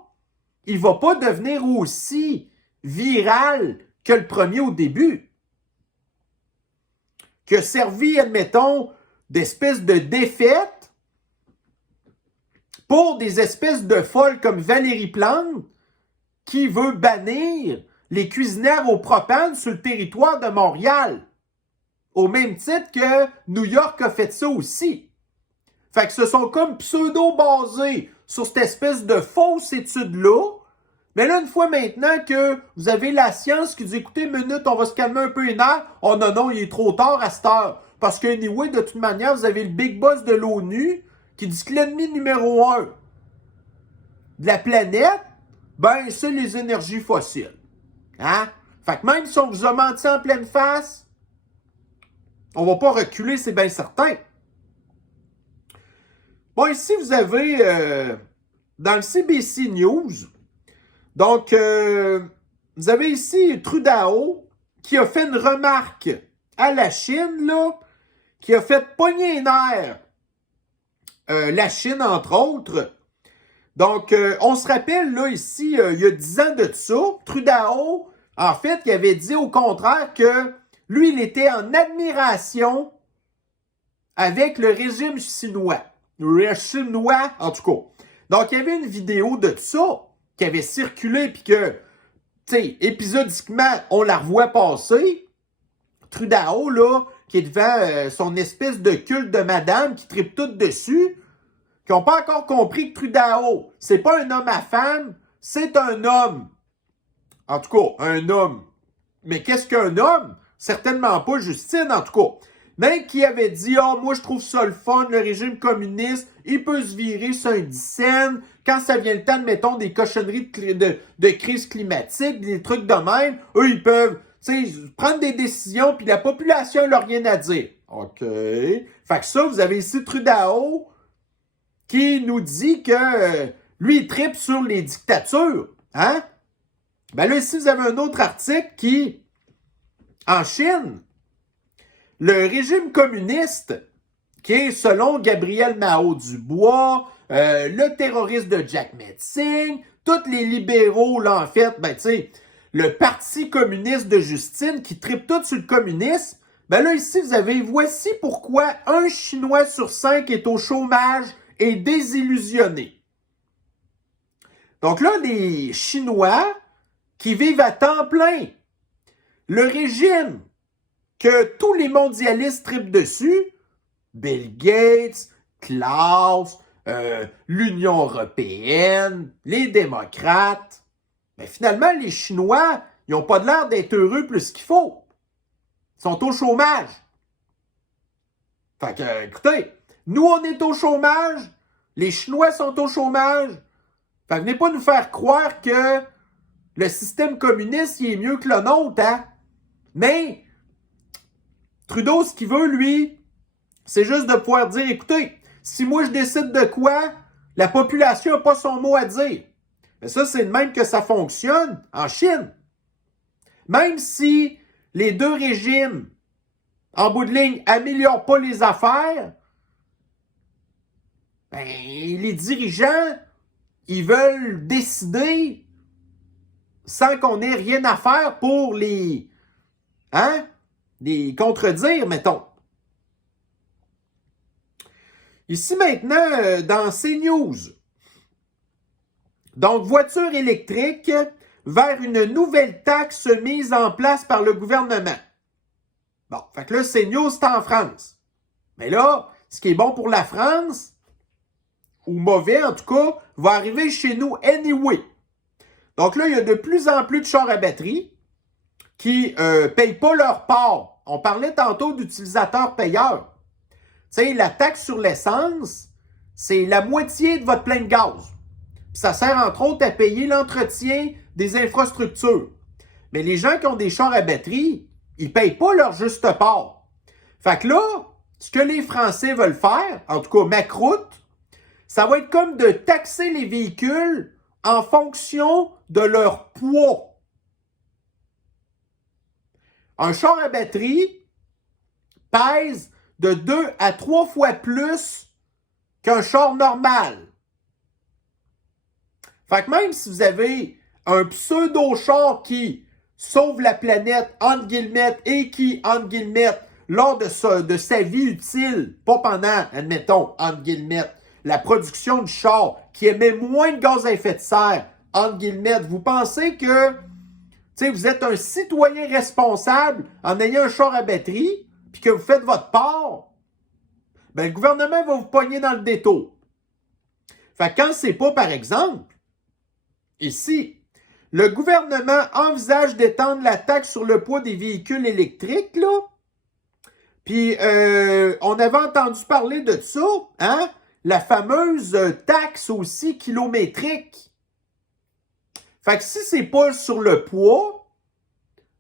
il va pas devenir aussi viral que le premier au début. Qui a servi, admettons, d'espèce de défaite pour des espèces de folles comme Valérie Plante qui veut bannir les cuisinières au propane sur le territoire de Montréal. Au même titre que New York a fait ça aussi. Fait que ce sont comme pseudo-basés sur cette espèce de fausse étude-là. Mais là, une fois maintenant que vous avez la science qui dit, écoutez, minute, on va se calmer un peu les nerfs. Oh non, il est trop tard à cette heure. Parce que, anyway, de toute manière, vous avez le big boss de l'ONU qui dit que l'ennemi numéro 1 de la planète, ben, c'est les énergies fossiles. Hein? Fait que même si on vous a menti en pleine face, on va pas reculer, c'est bien certain. Bon, ici, vous avez, dans le CBC News, donc, vous avez ici Trudeau qui a fait une remarque à la Chine, là, qui a fait pogner les nerfs la Chine, entre autres. Donc, on se rappelle, là, ici, il y a 10 ans de ça, Trudeau, en fait, il avait dit au contraire que lui, il était en admiration avec le régime chinois. Le chinois, en tout cas. Donc, il y avait une vidéo de ça qui avait circulé, puis que, tu sais, épisodiquement, on la revoit passer. Trudeau, là, qui est devant son espèce de culte de madame qui tripe tout dessus, qui n'ont pas encore compris que Trudeau, c'est pas un homme à femme, c'est un homme. En tout cas, un homme. Mais qu'est-ce qu'un homme? Certainement pas Justine, en tout cas. Mais qui avait dit, moi, je trouve ça le fun, le régime communiste, il peut se virer sur un dixaine. Quand ça vient le temps, mettons, des cochonneries de crise climatique, des trucs de même, eux, ils peuvent, prendre des décisions, puis la population n'a rien à dire. OK. Fait que ça, vous avez ici Trudeau qui nous dit que lui, il tripe sur les dictatures. Hein? Ben là, ici, vous avez un autre article qui, en Chine, le régime communiste, qui est, selon Gabriel Nadeau-Dubois, le terroriste de Jack Metzing, tous les libéraux, là, en fait, ben, tu sais, le Parti communiste de Justine, qui tripe tout sur le communisme, ben là, ici, vous avez, voici pourquoi un Chinois sur 5 est au chômage et désillusionné. Donc là, les Chinois qui vivent à temps plein, le régime que tous les mondialistes tripent dessus, Bill Gates, Klaus, l'Union européenne, les démocrates, mais finalement, les Chinois, ils n'ont pas l'air d'être heureux plus qu'il faut. Ils sont au chômage. Fait que, écoutez, nous, on est au chômage, les Chinois sont au chômage. Fait que venez pas nous faire croire que le système communiste, il est mieux que le nôtre, hein? Mais Trudeau, ce qu'il veut, lui, c'est juste de pouvoir dire, écoutez, si moi je décide de quoi, la population n'a pas son mot à dire. Mais ça, c'est de même que ça fonctionne en Chine. Même si les deux régimes, en bout de ligne, n'améliorent pas les affaires, ben, les dirigeants, ils veulent décider sans qu'on ait rien à faire pour les contredire, mettons. Ici maintenant, dans CNews, donc voiture électrique vers une nouvelle taxe mise en place par le gouvernement. Bon, fait que là, CNews, c'est en France. Mais là, ce qui est bon pour la France, ou mauvais en tout cas, va arriver chez nous anyway. Donc là, il y a de plus en plus de chars à batterie qui ne payent pas leur part. On parlait tantôt d'utilisateurs payeurs. Tu sais, la taxe sur l'essence, c'est la moitié de votre plein de gaz. Puis ça sert entre autres à payer l'entretien des infrastructures. Mais les gens qui ont des chars à batterie, ils ne payent pas leur juste part. Fait que là, ce que les Français veulent faire, en tout cas Macroute, ça va être comme de taxer les véhicules en fonction de leur poids. Un char à batterie pèse de 2 à 3 fois plus qu'un char normal. Fait que même si vous avez un pseudo-char qui sauve la planète, entre guillemets, et qui, entre guillemets, lors de sa vie utile, pas pendant, admettons, entre guillemets, la production du char, qui émet moins de gaz à effet de serre, entre guillemets, vous pensez que vous êtes un citoyen responsable en ayant un char à batterie, puis que vous faites votre part, ben, le gouvernement va vous pogner dans le détour. Fait que quand c'est pas, par exemple, ici, le gouvernement envisage d'étendre la taxe sur le poids des véhicules électriques, là. Puis, on avait entendu parler de ça, hein? La fameuse taxe aussi kilométrique. Fait que si c'est pas sur le poids,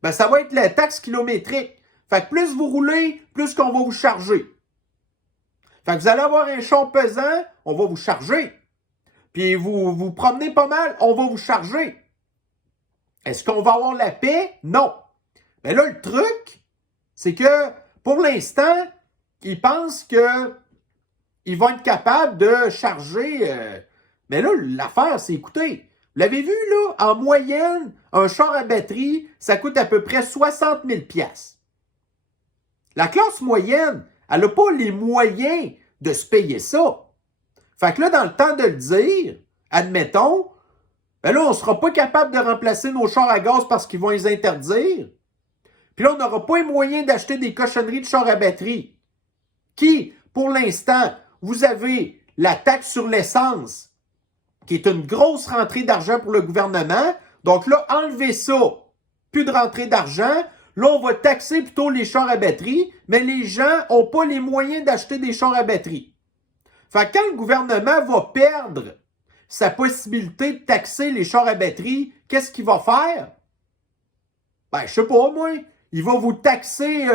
ben ça va être la taxe kilométrique. Fait que plus vous roulez, plus qu'on va vous charger. Fait que vous allez avoir un char pesant, on va vous charger. Puis vous promenez pas mal, on va vous charger. Est-ce qu'on va avoir la paix? Non. Mais là, le truc, c'est que pour l'instant, ils pensent qu'ils vont être capables de charger. Mais là, l'affaire, c'est écoutez, vous l'avez vu, là, en moyenne, un char à batterie, ça coûte à peu près 60 000 $. La classe moyenne, elle n'a pas les moyens de se payer ça. Fait que là, dans le temps de le dire, admettons, ben là, on ne sera pas capable de remplacer nos chars à gaz parce qu'ils vont les interdire. Puis là, on n'aura pas les moyens d'acheter des cochonneries de chars à batterie. Qui, pour l'instant, vous avez la taxe sur l'essence, qui est une grosse rentrée d'argent pour le gouvernement. Donc là, enlevez ça. Plus de rentrée d'argent. Là, on va taxer plutôt les chars à batterie, mais les gens n'ont pas les moyens d'acheter des chars à batterie. Fait que quand le gouvernement va perdre sa possibilité de taxer les chars à batterie, qu'est-ce qu'il va faire? Ben, je sais pas, moi. Il va vous taxer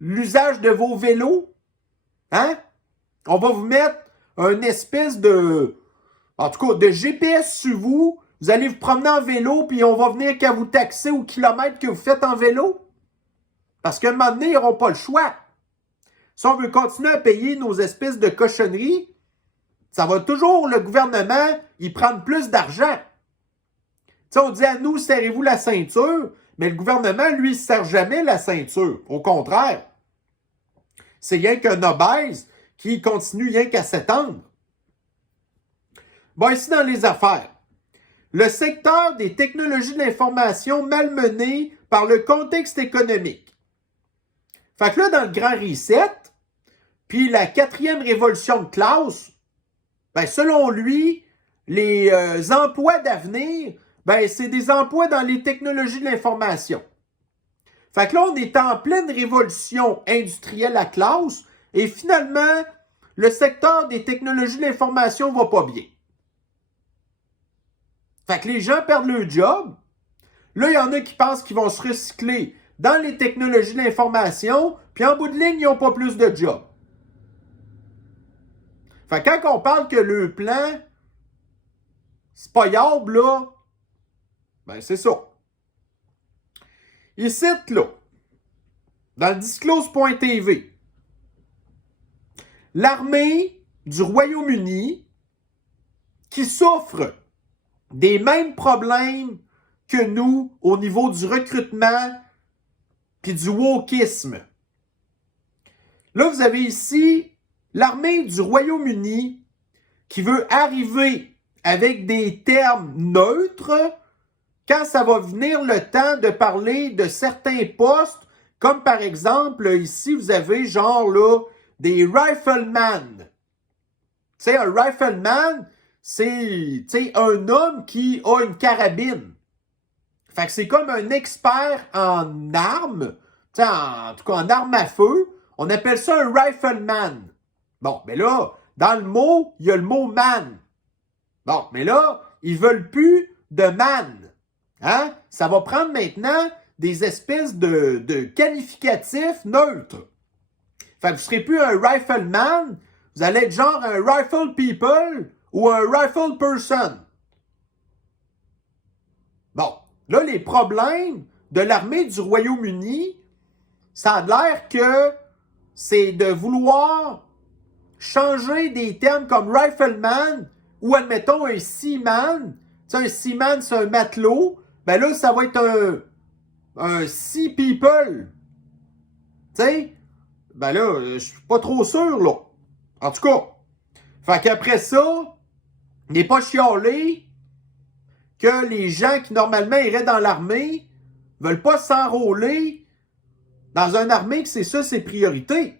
l'usage de vos vélos. Hein? On va vous mettre une espèce de... En tout cas, de GPS sur vous. Vous allez vous promener en vélo, puis on va venir qu'à vous taxer au kilomètre que vous faites en vélo. Parce qu'à un moment donné, ils n'auront pas le choix. Si on veut continuer à payer nos espèces de cochonneries, ça va toujours, le gouvernement, y prendre plus d'argent. T'sais, on dit à nous, serrez-vous la ceinture, mais le gouvernement, lui, ne se serre jamais la ceinture. Au contraire. C'est rien qu'un obèse qui continue rien qu'à s'étendre. Bon, ici, dans les affaires, le secteur des technologies de l'information malmené par le contexte économique. Fait que là, dans le Grand Reset, puis la 4e révolution de classe, ben, selon lui, les emplois d'avenir, ben, c'est des emplois dans les technologies de l'information. Fait que là, on est en pleine révolution industrielle à classe et finalement, le secteur des technologies de l'information va pas bien. Fait que les gens perdent leur job. Là, il y en a qui pensent qu'ils vont se recycler dans les technologies de l'information, puis en bout de ligne, ils n'ont pas plus de job. Fait que quand on parle que le plan, c'est pas yable, là, ben c'est ça. Ici, là, dans le disclose.tv, l'armée du Royaume-Uni qui souffre des mêmes problèmes que nous au niveau du recrutement puis du wokisme. Là, vous avez ici l'armée du Royaume-Uni qui veut arriver avec des termes neutres quand ça va venir le temps de parler de certains postes, comme par exemple, ici, vous avez genre là, des riflemen. Tu sais, un rifleman, c'est un homme qui a une carabine. Fait que c'est comme un expert en armes, en tout cas en armes à feu. On appelle ça un rifleman. Bon, mais là, Dans le mot, il y a le mot man. Bon, mais là, ils veulent plus de man. Hein? Ça va prendre maintenant des espèces de qualificatifs neutres. Fait que vous ne serez plus un rifleman, vous allez être genre un rifle people ou un rifle person. Bon, là, les problèmes de l'armée du Royaume-Uni, ça a l'air que c'est de vouloir changer des termes comme rifleman ou, admettons, un seaman. Tu sais, un seaman, c'est un matelot. Ben là, ça va être un sea people. Tu sais? Ben là, je suis pas trop sûr, là. En tout cas. Fait qu'après ça, n'est pas chialé que les gens qui, normalement, iraient dans l'armée veulent pas s'enrôler dans une armée que c'est ça ses priorités.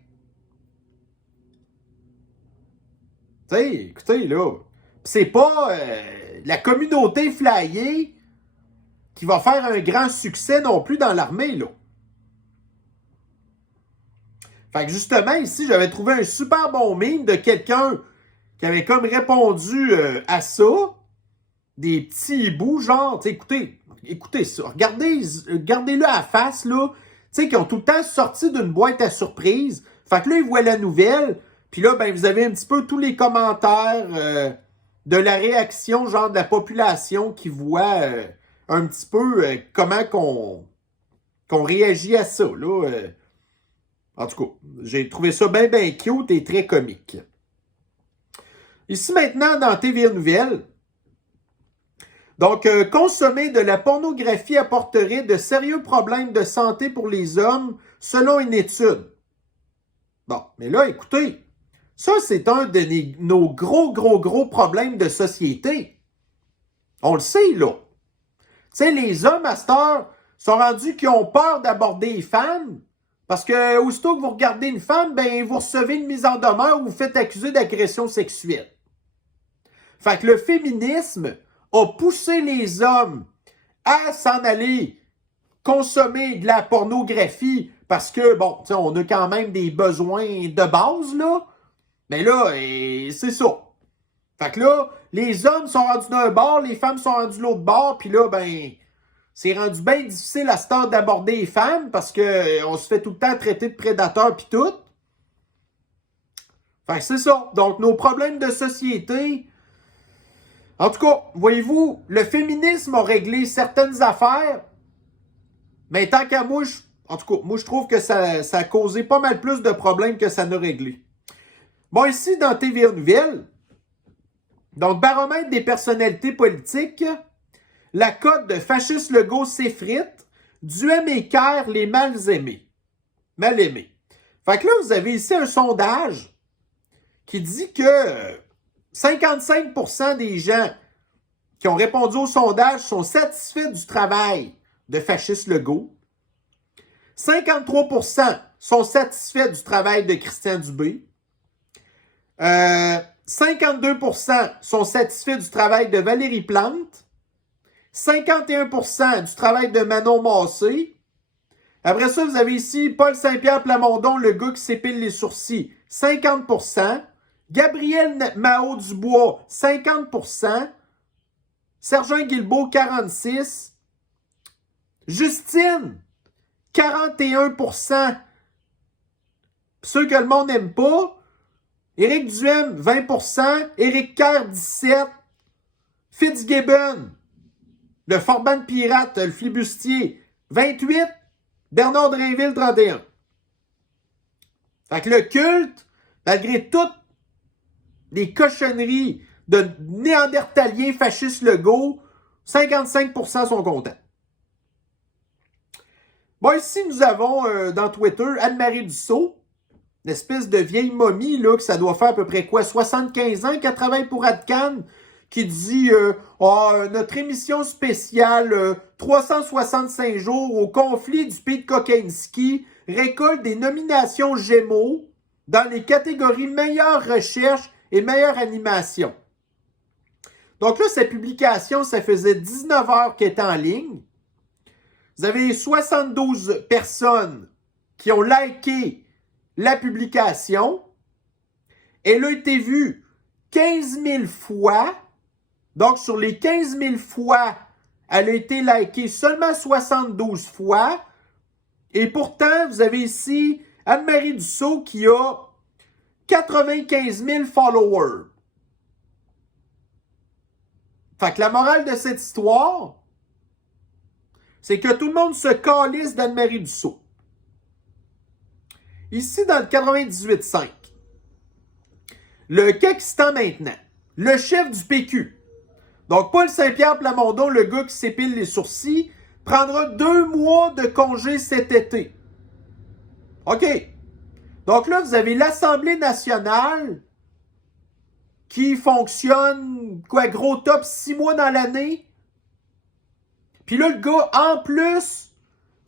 Tu sais, écoutez, là, c'est pas la communauté flyée qui va faire un grand succès non plus dans l'armée, là. Fait que justement, ici, j'avais trouvé un super bon meme de quelqu'un qui avait comme répondu à ça. Des petits hiboux, genre, tu sais, écoutez ça. Regardez-le à la face, là. Tu sais, qui ont tout le temps sorti d'une boîte à surprise. Fait que là, ils voient la nouvelle. Puis là, ben, vous avez un petit peu tous les commentaires de la réaction, genre, de la population qui voit un petit peu comment qu'on réagit à ça, là. En tout cas, j'ai trouvé ça bien, bien cute et très comique. Ici, maintenant, dans TVA Nouvelles, donc, consommer de la pornographie apporterait de sérieux problèmes de santé pour les hommes, selon une étude. Bon, mais là, écoutez, ça, c'est un de nos gros problèmes de société. On le sait, là. Tu sais, les hommes, à cette heure, sont rendus qui ont peur d'aborder les femmes, parce que aussitôt que vous regardez une femme, ben, vous recevez une mise en demeure ou vous faites accuser d'agression sexuelle. Fait que le féminisme a poussé les hommes à s'en aller consommer de la pornographie parce que, bon, on a quand même des besoins de base, là. Mais là, c'est ça. Fait que là, les hommes sont rendus d'un bord, les femmes sont rendues de l'autre bord, puis là, ben, c'est rendu bien difficile à ce temps d'aborder les femmes parce que on se fait tout le temps traiter de prédateurs puis tout. Fait que c'est ça. Donc, nos problèmes de société. En tout cas, voyez-vous, le féminisme a réglé certaines affaires, mais tant qu'à moi, en tout cas, moi, je trouve que ça a causé pas mal plus de problèmes que ça n'a réglé. Bon, ici, dans TVA Nouvelles, donc, baromètre des personnalités politiques, la cote de fasciste Legault s'effrite, Duhem équerre les mal aimés. Mal aimés. Fait que là, vous avez ici un sondage qui dit que 55% des gens qui ont répondu au sondage sont satisfaits du travail de fasciste Legault. 53% sont satisfaits du travail de Christian Dubé. 52% sont satisfaits du travail de Valérie Plante. 51% du travail de Manon Massé. Après ça, vous avez ici Paul Saint-Pierre Plamondon, le gars qui s'épile les sourcils, 50%. Gabriel Mao-Dubois, 50%. Sergent Guilbeault, 46%. Justine, 41%. Ceux que le monde n'aime pas. Éric Duhem, 20%. Éric Kerr, 17%. Fitzgibbon, le Forban pirate, le flibustier, 28%. Bernard Drinville, 31%. Fait que le culte, malgré toutes les cochonneries de néandertaliens fascistes Legault, 55% sont contents. Bon, ici, nous avons dans Twitter Anne-Marie Dussault, une espèce de vieille momie, là, que ça doit faire à peu près quoi, 75 ans qu'elle travaille pour Adcan, qui dit notre émission spéciale 365 jours au conflit du Pays de Kokenski récolte des nominations Gémeaux dans les catégories meilleure recherche et meilleure animation. Donc là, cette publication, ça faisait 19 heures qu'elle était en ligne. Vous avez 72 personnes qui ont liké la publication elle a été vue 15 000 fois. Donc, sur les 15 000 fois, elle a été likée seulement 72 fois. Et pourtant, vous avez ici Anne-Marie Dussault qui a 95 000 followers. Fait que la morale de cette histoire, c'est que tout le monde se calisse d'Anne-Marie Dussault. Ici, dans le 98.5, le Kakistan maintenant, le chef du PQ, donc Paul Saint-Pierre Plamondon, le gars qui s'épile les sourcils, prendra 2 mois de congé cet été. OK. Donc là, vous avez l'Assemblée nationale qui fonctionne, gros top, 6 mois dans l'année. Puis là, le gars, en plus,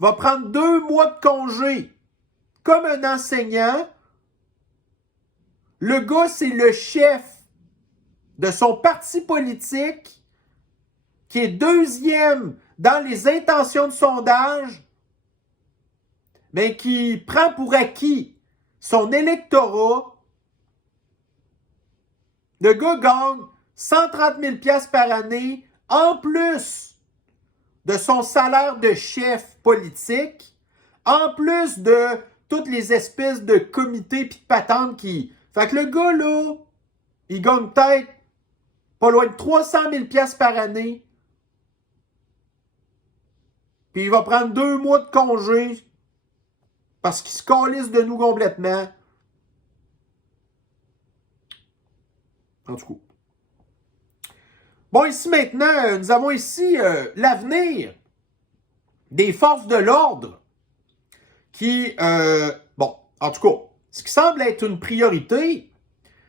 va prendre 2 mois de congé. Comme un enseignant. Le gars, c'est le chef de son parti politique qui est 2e dans les intentions de sondage, mais qui prend pour acquis son électorat. Le gars gagne 130 000 $ par année, en plus de son salaire de chef politique, en plus de toutes les espèces de comités pis de patentes qui... Fait que le gars, là, il gagne peut-être pas loin de 300 000 $ par année. Puis il va prendre 2 mois de congé parce qu'il se calisse de nous complètement. En tout cas. Bon, ici maintenant, nous avons ici l'avenir des forces de l'ordre qui, bon, en tout cas, ce qui semble être une priorité,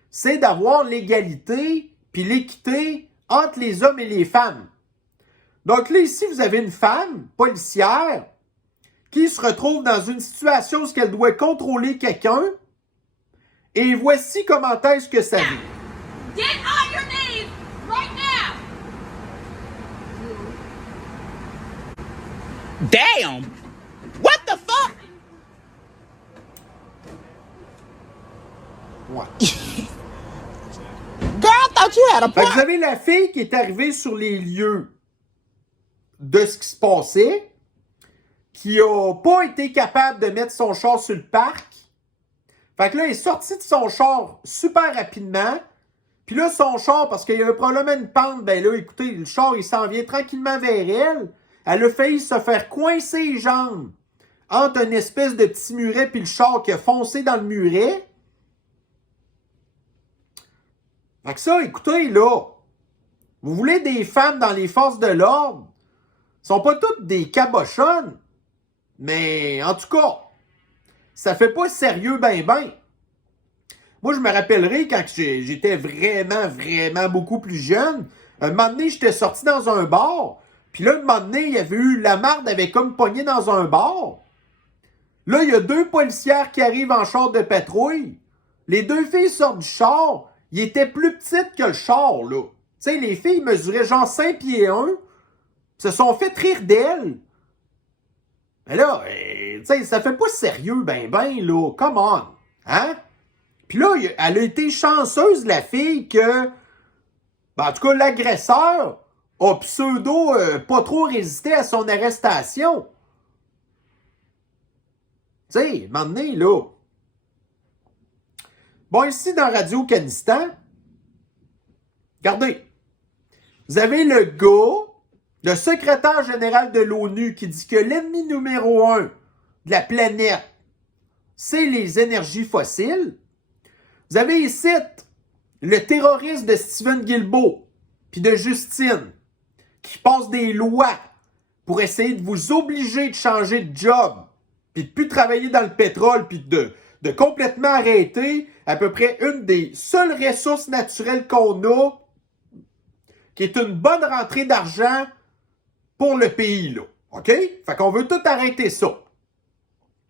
c'est d'avoir l'égalité puis l'équité entre les hommes et les femmes. Donc là, ici, vous avez une femme policière qui se retrouve dans une situation où elle doit contrôler quelqu'un. Et voici comment est-ce que ça vit. Get on your knees right now! Damn! What the fuck? Ouais. Girl, I thought you had a Fait que point. vous avez la fille qui est arrivée sur les lieux de ce qui se passait, qui n'a pas été capable de mettre son char sur le parc. Fait que là, elle est sortie de son char super rapidement. Puis là, son char, parce qu'il y a un problème à une pente, ben là, écoutez, le char, il s'en vient tranquillement vers elle. Elle a failli se faire coincer les jambes entre une espèce de petit muret puis le char qui a foncé dans le muret. Fait que ça, écoutez, là, vous voulez des femmes dans les forces de l'ordre? Sont pas toutes des cabochonnes, mais en tout cas, ça fait pas sérieux ben. Moi, je me rappellerai quand j'étais vraiment beaucoup plus jeune. Un moment donné, j'étais sorti dans un bar, puis là, un moment donné, il y avait eu la marde avait comme pogné dans un bar. Là, il y a 2 policières qui arrivent en char de patrouille. Les 2 filles sortent du char. Ils étaient plus petites que le char, là. Tu sais, les filles mesuraient genre 5 pieds 1. Se sont fait rire d'elle. Mais là, tu sais, ça fait pas sérieux, ben, là. Come on. Hein? Puis là, elle a été chanceuse, la fille, que... Ben, en tout cas, l'agresseur a pseudo pas trop résisté à son arrestation. Tu sais, un moment donné, là... Bon, ici, dans Radio Kanistan, regardez. Vous avez le gars... Le secrétaire général de l'ONU qui dit que l'ennemi numéro 1 de la planète, c'est les énergies fossiles. Vous avez ici le terroriste de Stephen Guilbeault puis de Justine qui passe des lois pour essayer de vous obliger de changer de job puis de plus travailler dans le pétrole puis de complètement arrêter à peu près une des seules ressources naturelles qu'on a qui est une bonne rentrée d'argent pour le pays, là. OK? Fait qu'on veut tout arrêter ça.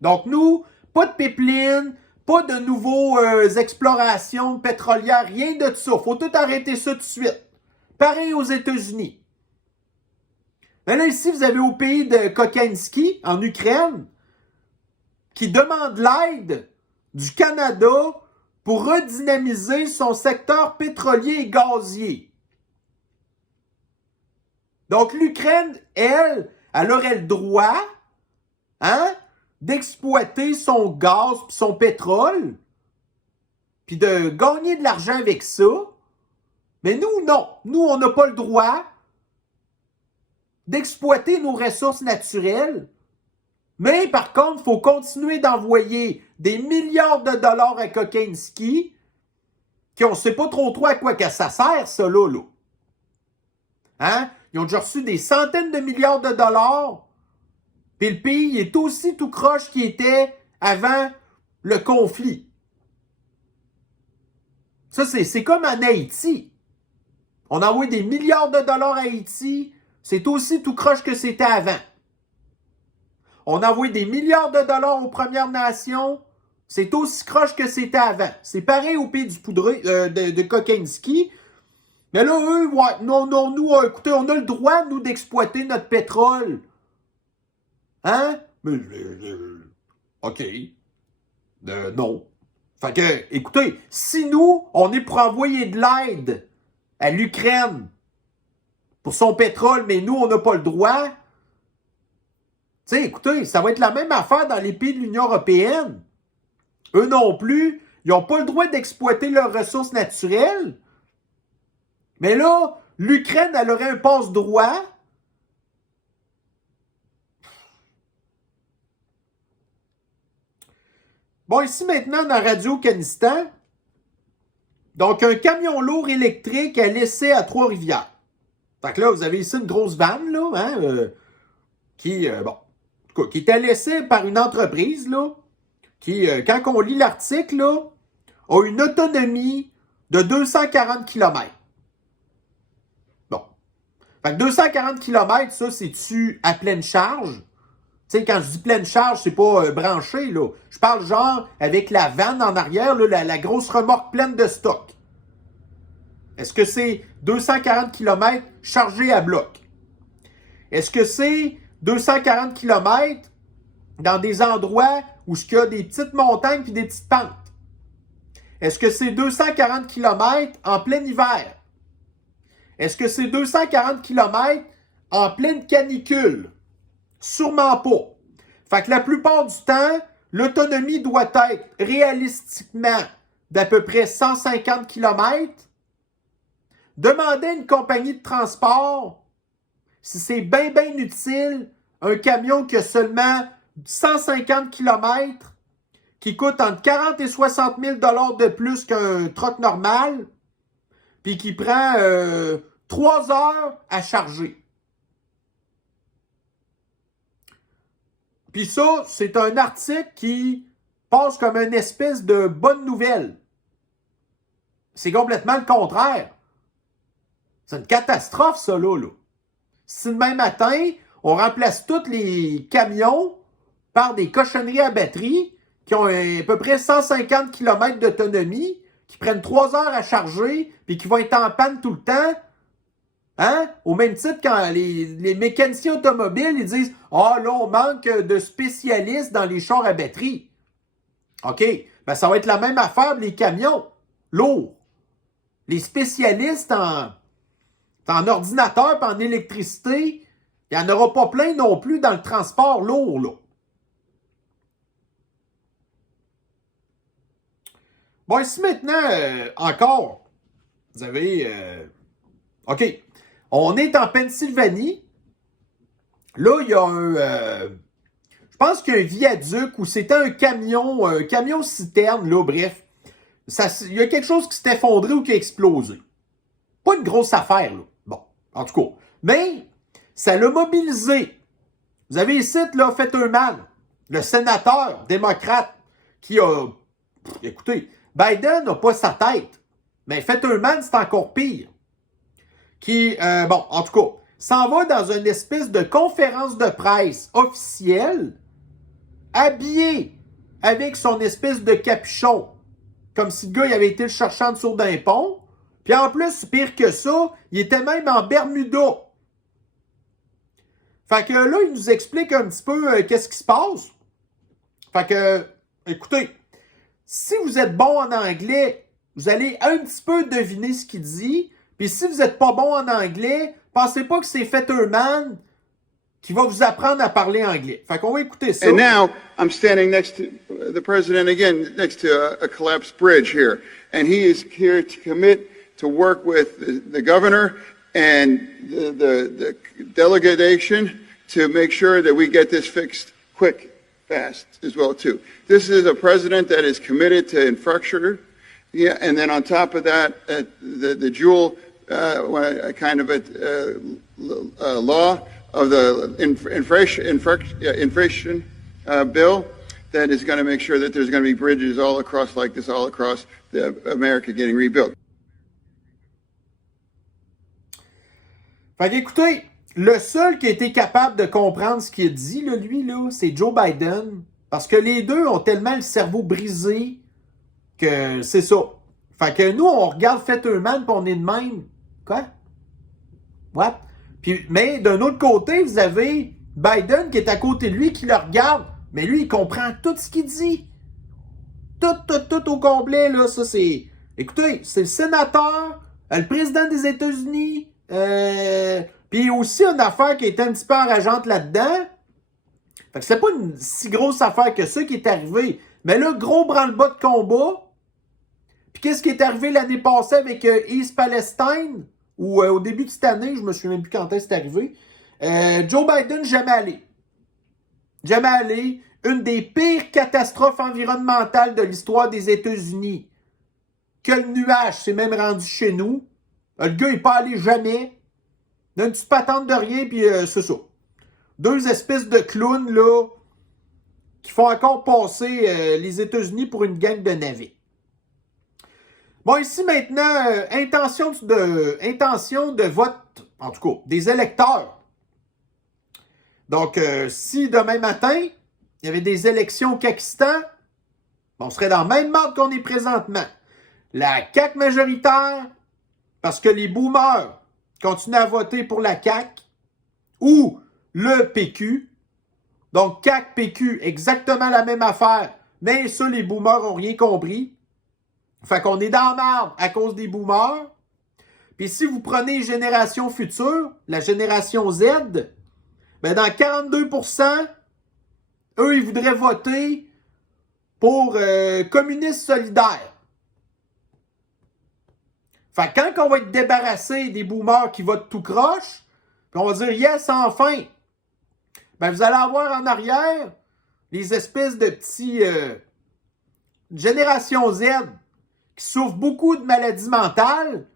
Donc, nous, pas de pipeline, pas de nouvelles explorations pétrolières, rien de ça. Faut tout arrêter ça tout de suite. Pareil aux États-Unis. Mais là, ici, vous avez au pays de Kokenski, en Ukraine, qui demande l'aide du Canada pour redynamiser son secteur pétrolier et gazier. Donc, l'Ukraine, elle aurait le droit, d'exploiter son gaz et son pétrole, puis de gagner de l'argent avec ça. Mais nous, non. Nous, on n'a pas le droit d'exploiter nos ressources naturelles. Mais par contre, il faut continuer d'envoyer des milliards de dollars à Kokinski, qu'on ne sait pas trop à quoi que ça sert, ça, là. Ils ont déjà reçu des centaines de milliards de dollars, puis le pays est aussi tout croche qu'il était avant le conflit. Ça, c'est comme en Haïti. On a envoyé des milliards de dollars à Haïti, c'est aussi tout croche que c'était avant. On a envoyé des milliards de dollars aux Premières Nations, c'est aussi croche que c'était avant. C'est pareil au pays du poudré de Kokinski. Mais là, eux, ouais, non, nous, écoutez, on a le droit, nous, d'exploiter notre pétrole. Mais, OK. Non. Fait que, écoutez, si nous, on est pour envoyer de l'aide à l'Ukraine pour son pétrole, mais nous, on n'a pas le droit, tu sais, écoutez, ça va être la même affaire dans les pays de l'Union européenne. Eux non plus, ils n'ont pas le droit d'exploiter leurs ressources naturelles. Mais là, l'Ukraine, elle aurait un passe-droit. Bon, ici maintenant, dans Radio-Canistan, donc un camion lourd électrique a laissé à Trois-Rivières. Fait que là, vous avez ici une grosse vanne, là, qui était laissée par une entreprise, là, qui, quand on lit l'article, là, a une autonomie de 240 km. Bon. Fait que 240 km, ça, c'est-tu à pleine charge? Tu sais, quand je dis pleine charge, c'est pas branché, là. Je parle genre avec la vanne en arrière, là, la grosse remorque pleine de stock. Est-ce que c'est 240 km chargé à bloc? Est-ce que c'est 240 km dans des endroits où il y a des petites montagnes puis des petites pentes? Est-ce que c'est 240 km en plein hiver? Est-ce que c'est 240 km en pleine canicule? Sûrement pas. Fait que la plupart du temps, l'autonomie doit être réalistiquement d'à peu près 150 km. Demandez à une compagnie de transport si c'est bien utile un camion qui a seulement 150 km, qui coûte entre 40 et 60 000 $ de plus qu'un truck normal, puis qui prend 3 heures à charger. Puis ça, c'est un article qui passe comme une espèce de bonne nouvelle. C'est complètement le contraire. C'est une catastrophe, ça, là. Si demain matin, on remplace tous les camions par des cochonneries à batterie qui ont à peu près 150 km d'autonomie, qui prennent 3 heures à charger, puis qui vont être en panne tout le temps, au même titre, quand les mécaniciens automobiles, ils disent « Ah, là, on manque de spécialistes dans les chars à batterie. » OK, ben ça va être la même affaire les camions lourds. Les spécialistes en ordinateur et en électricité, il n'y en aura pas plein non plus dans le transport lourd, là. Bon, ici maintenant, encore, vous avez... OK. On est en Pennsylvanie. Là, il y a je pense qu'il y a un viaduc où c'était un camion citerne, là, bref. Il y a quelque chose qui s'est effondré ou qui a explosé. Pas une grosse affaire, là. Bon, en tout cas. Mais, ça l'a mobilisé. Vous avez ici, là, Fetterman, le sénateur démocrate, qui a... Écoutez, Biden n'a pas sa tête. Mais Fetterman, c'est encore pire. Qui, en tout cas, s'en va dans une espèce de conférence de presse officielle, habillé avec son espèce de capuchon, comme si le gars il avait été le chercher en dessous d'un pont. Puis en plus, pire que ça, il était même en Bermuda. Fait que là, il nous explique un petit peu qu'est-ce qui se passe. Fait que, écoutez, si vous êtes bon en anglais, vous allez un petit peu deviner ce qu'il dit. Puis si vous n'êtes pas bon en anglais, pensez pas que c'est Fetterman qui va vous apprendre à parler anglais. Fait qu'on va écouter ça. And now I'm standing next to the president again, next to a collapsed bridge here. And he is here to commit to work with the governor and the delegation to make sure that we get this fixed quick, fast as well too. This is a president that is committed to infrastructure. Yeah, and then on top of that, the dual kind of a law of the inflation bill that is going to make sure that there's going to be bridges all across like this, all across America getting rebuilt. Fait qu'écoutez, le seul qui a été capable de comprendre ce qu'il dit, là, lui, là, c'est Joe Biden. Parce que les deux ont tellement le cerveau brisé que c'est ça. Fait que nous, on regarde Fetterman et on est de même. Quoi? What? Puis, mais d'un autre côté, vous avez Biden qui est à côté de lui, qui le regarde. Mais lui, il comprend tout ce qu'il dit. Tout au complet, là. Ça, c'est... Écoutez, c'est le sénateur, le président des États-Unis, puis aussi une affaire qui est un petit peu enrageante là-dedans. Fait que c'est pas une si grosse affaire que ça qui est arrivé. Mais là, gros branle-bas de combat. Puis qu'est-ce qui est arrivé l'année passée avec East Palestine? Ou au début de cette année, je me souviens même plus quand est-ce que c'est arrivé. Joe Biden, jamais allé. Jamais allé. Une des pires catastrophes environnementales de l'histoire des États-Unis. Que le nuage s'est même rendu chez nous. Le gars, il n'est pas allé jamais. Il a une petite patente de rien, puis c'est ça. Deux espèces de clowns, là, qui font encore passer les États-Unis pour une gang de navets. Bon, ici maintenant, intention de vote, en tout cas, des électeurs. Donc, si demain matin, il y avait des élections au Pakistan, on serait dans le même mode qu'on est présentement. La CAQ majoritaire, parce que les boomers continuent à voter pour la CAQ, ou le PQ. Donc, CAQ, PQ, exactement la même affaire, mais ça, les boomers n'ont rien compris. Fait qu'on est dans la merde à cause des boomers. Puis si vous prenez Génération Future, la Génération Z, ben dans 42%, eux, ils voudraient voter pour communistes solidaires. Fait que quand on va être débarrassé des boomers qui votent tout croche, puis on va dire « Yes, enfin! » Ben vous allez avoir en arrière les espèces de petits Génération Z qui souffrent beaucoup de maladies mentales,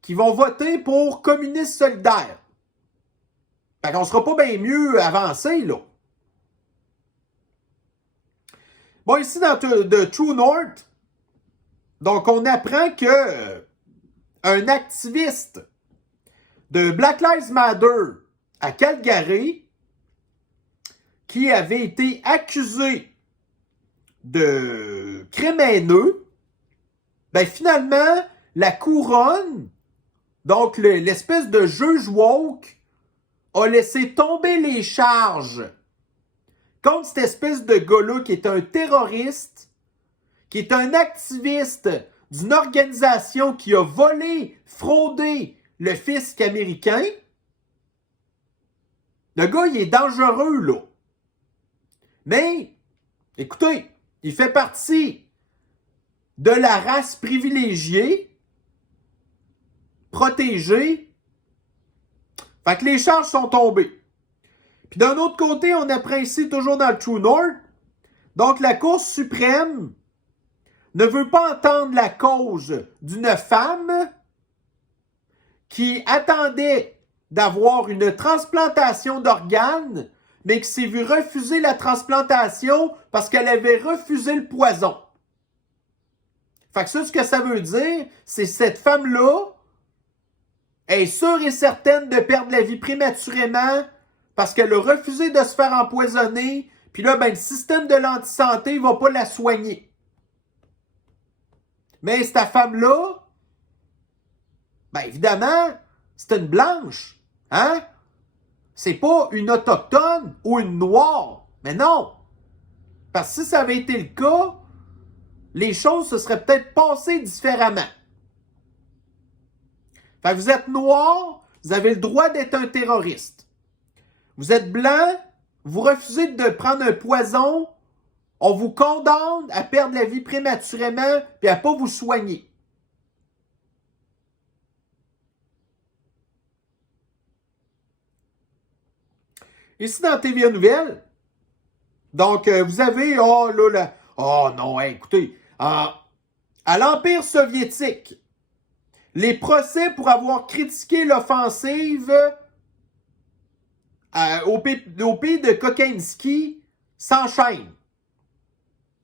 qui vont voter pour communistes solidaires. Fait qu'on sera pas bien mieux avancé, là. Bon, ici, dans The True North, donc on apprend que un activiste de Black Lives Matter à Calgary, qui avait été accusé de crime haineux, ben finalement, la couronne, donc l'espèce de juge woke, a laissé tomber les charges contre cette espèce de gars-là qui est un terroriste, qui est un activiste d'une organisation qui a volé, fraudé le fisc américain. Le gars, il est dangereux, là. Mais, écoutez, il fait partie de la race privilégiée, protégée. Fait que les charges sont tombées. Puis d'un autre côté, on apprend ici, toujours dans le True North, donc la Cour suprême ne veut pas entendre la cause d'une femme qui attendait d'avoir une transplantation d'organes, mais qui s'est vue refuser la transplantation parce qu'elle avait refusé le poison. Fait que ça, ce que ça veut dire, c'est que cette femme-là est sûre et certaine de perdre la vie prématurément parce qu'elle a refusé de se faire empoisonner, puis là, ben, le système de l'antisanté ne va pas la soigner. Mais cette femme-là, ben évidemment, c'est une blanche, hein? C'est pas une autochtone ou une noire. Mais non! Parce que si ça avait été le cas, les choses se seraient peut-être passées différemment. Fait que vous êtes noir, vous avez le droit d'être un terroriste. Vous êtes blanc, vous refusez de prendre un poison, on vous condamne à perdre la vie prématurément puis à ne pas vous soigner. Ici dans TVA Nouvelles, donc vous avez, oh non, écoutez, à l'Empire soviétique, les procès pour avoir critiqué l'offensive au pays de Kokhainski s'enchaînent.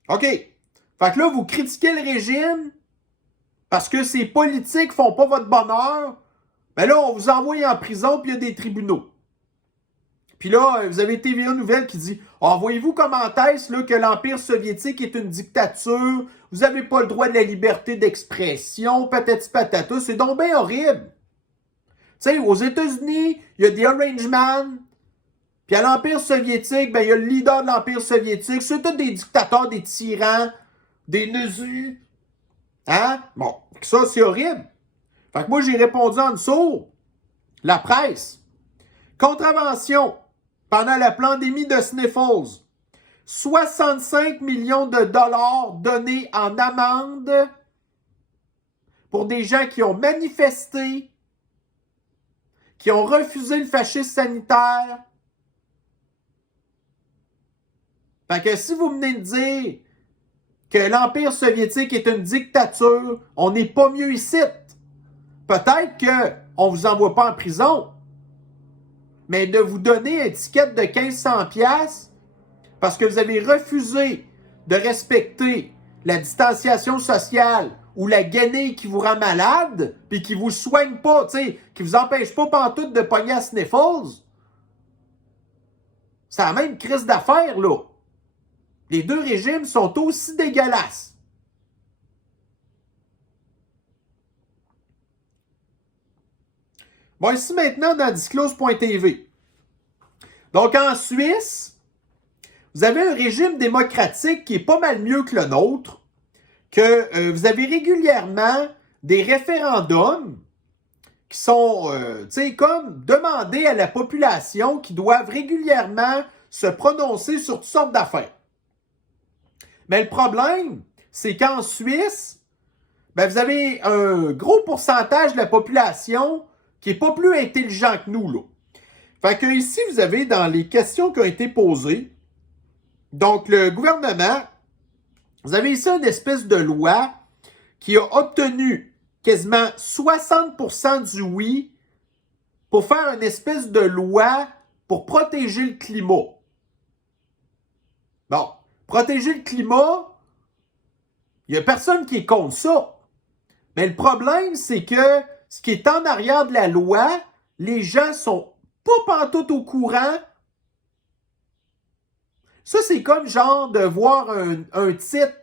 OK. Fait que là, vous critiquez le régime parce que ces politiques font pas votre bonheur. Ben là, on vous envoie en prison puis il y a des tribunaux. Puis là, vous avez TVA Nouvelle qui dit « Ah, voyez-vous comment est-ce là, que l'Empire soviétique est une dictature? Vous n'avez pas le droit de la liberté d'expression, patati patata. » C'est donc bien horrible. Tu sais, aux États-Unis, il y a des Orangeman. Puis à l'Empire soviétique, ben il y a le leader de l'Empire soviétique. C'est tous des dictateurs, des tyrans, des neusus. Hein? Bon, ça, c'est horrible. Fait que moi, j'ai répondu en dessous. La presse. Contravention. Pendant la pandémie de Sniffles, 65 millions de dollars donnés en amende pour des gens qui ont manifesté, qui ont refusé le fascisme sanitaire. Fait que si vous venez de dire que l'Empire soviétique est une dictature, on n'est pas mieux ici. Peut-être qu'on ne vous envoie pas en prison, mais de vous donner un ticket de 1500$ parce que vous avez refusé de respecter la distanciation sociale ou la guenille qui vous rend malade puis qui vous soigne pas, tu sais, qui vous empêche pas pantoute de pogner à Sniffles. C'est la même crise d'affaires, là. Les deux régimes sont aussi dégueulasses. Bon, ici maintenant dans Disclose.tv. Donc en Suisse, vous avez un régime démocratique qui est pas mal mieux que le nôtre, que vous avez régulièrement des référendums qui sont, tu sais, comme demandés à la population qui doivent régulièrement se prononcer sur toutes sortes d'affaires. Mais le problème, c'est qu'en Suisse, ben, vous avez un gros pourcentage de la population qui n'est pas plus intelligent que nous, là. Fait que ici, vous avez dans les questions qui ont été posées, donc le gouvernement, vous avez ici une espèce de loi qui a obtenu quasiment 60% du oui pour faire une espèce de loi pour protéger le climat. Bon, protéger le climat, il n'y a personne qui est contre ça. Mais le problème, c'est que ce qui est en arrière de la loi, les gens sont pas pantoute au courant. Ça, c'est comme genre de voir un titre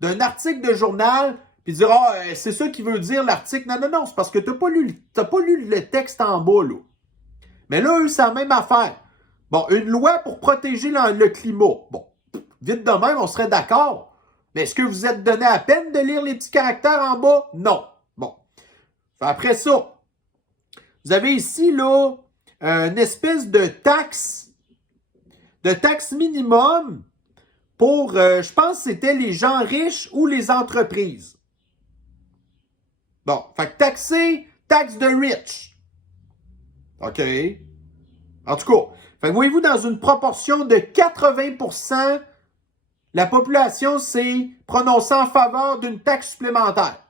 d'un article de journal puis dire « Ah, c'est ça qui veut dire l'article. » Non, c'est parce que t'as pas lu le texte en bas, là. Mais là, eux, c'est la même affaire. Bon, une loi pour protéger le climat. Bon, vite de même, on serait d'accord. Mais est-ce que vous êtes donné à peine de lire les petits caractères en bas? Non. Bon. Après ça, vous avez ici, là, une espèce de taxe minimum pour, je pense que c'était les gens riches ou les entreprises. Bon, fait que taxe de rich. OK. En tout cas, fait que voyez-vous, dans une proportion de 80%, la population s'est prononcée en faveur d'une taxe supplémentaire.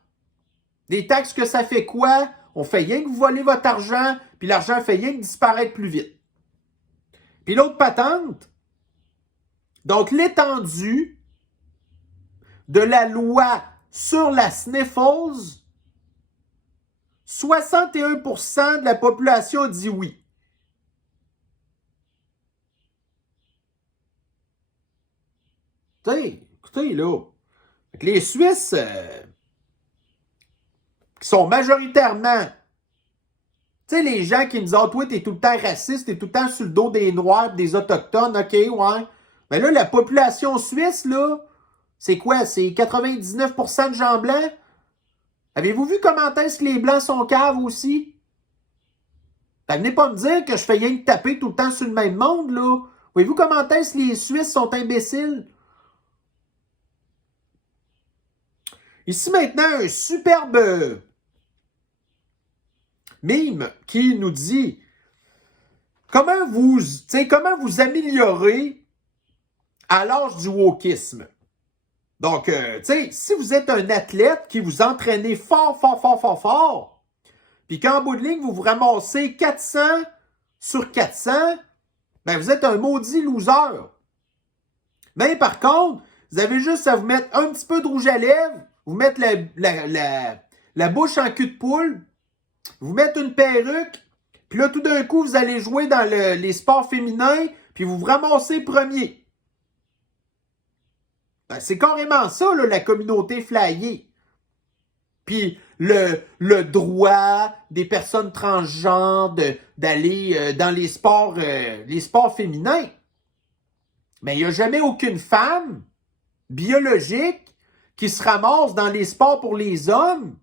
Des taxes que ça fait quoi? On fait rien que vous voler votre argent, puis l'argent fait rien que disparaître plus vite. Puis l'autre patente, donc l'étendue de la loi sur la Sniffles, 61% de la population dit oui. Écoutez, là, les Suisses, qui sont majoritairement, tu sais, les gens qui nous disent « Ah, toi, t'es tout le temps raciste, t'es tout le temps sur le dos des Noirs, des Autochtones, OK, ouais. » Mais là, la population suisse, là, C'est quoi? C'est 99% de gens blancs? Avez-vous vu comment est-ce que les Blancs sont caves aussi? Venez pas me dire que je fais rien que taper tout le temps sur le même monde, là. Voyez-vous comment est-ce que les Suisses sont imbéciles? Ici maintenant, un superbe mime qui nous dit comment vous améliorer à l'âge du wokisme. Donc, si vous êtes un athlète qui vous entraînez fort, puis qu'en bout de ligne, vous vous ramassez 400 sur 400, ben vous êtes un maudit loser. Mais par contre, vous avez juste à vous mettre un petit peu de rouge à lèvres, vous mettre la bouche en cul de poule, vous mettre une perruque, puis là, tout d'un coup, vous allez jouer dans les sports féminins, puis vous vous ramassez premier. Ben, c'est carrément ça, là, la communauté flyée. Puis le droit des personnes transgenres d'aller dans les sports féminins. Mais il n'y a jamais aucune femme biologique qui se ramasse dans les sports pour les hommes,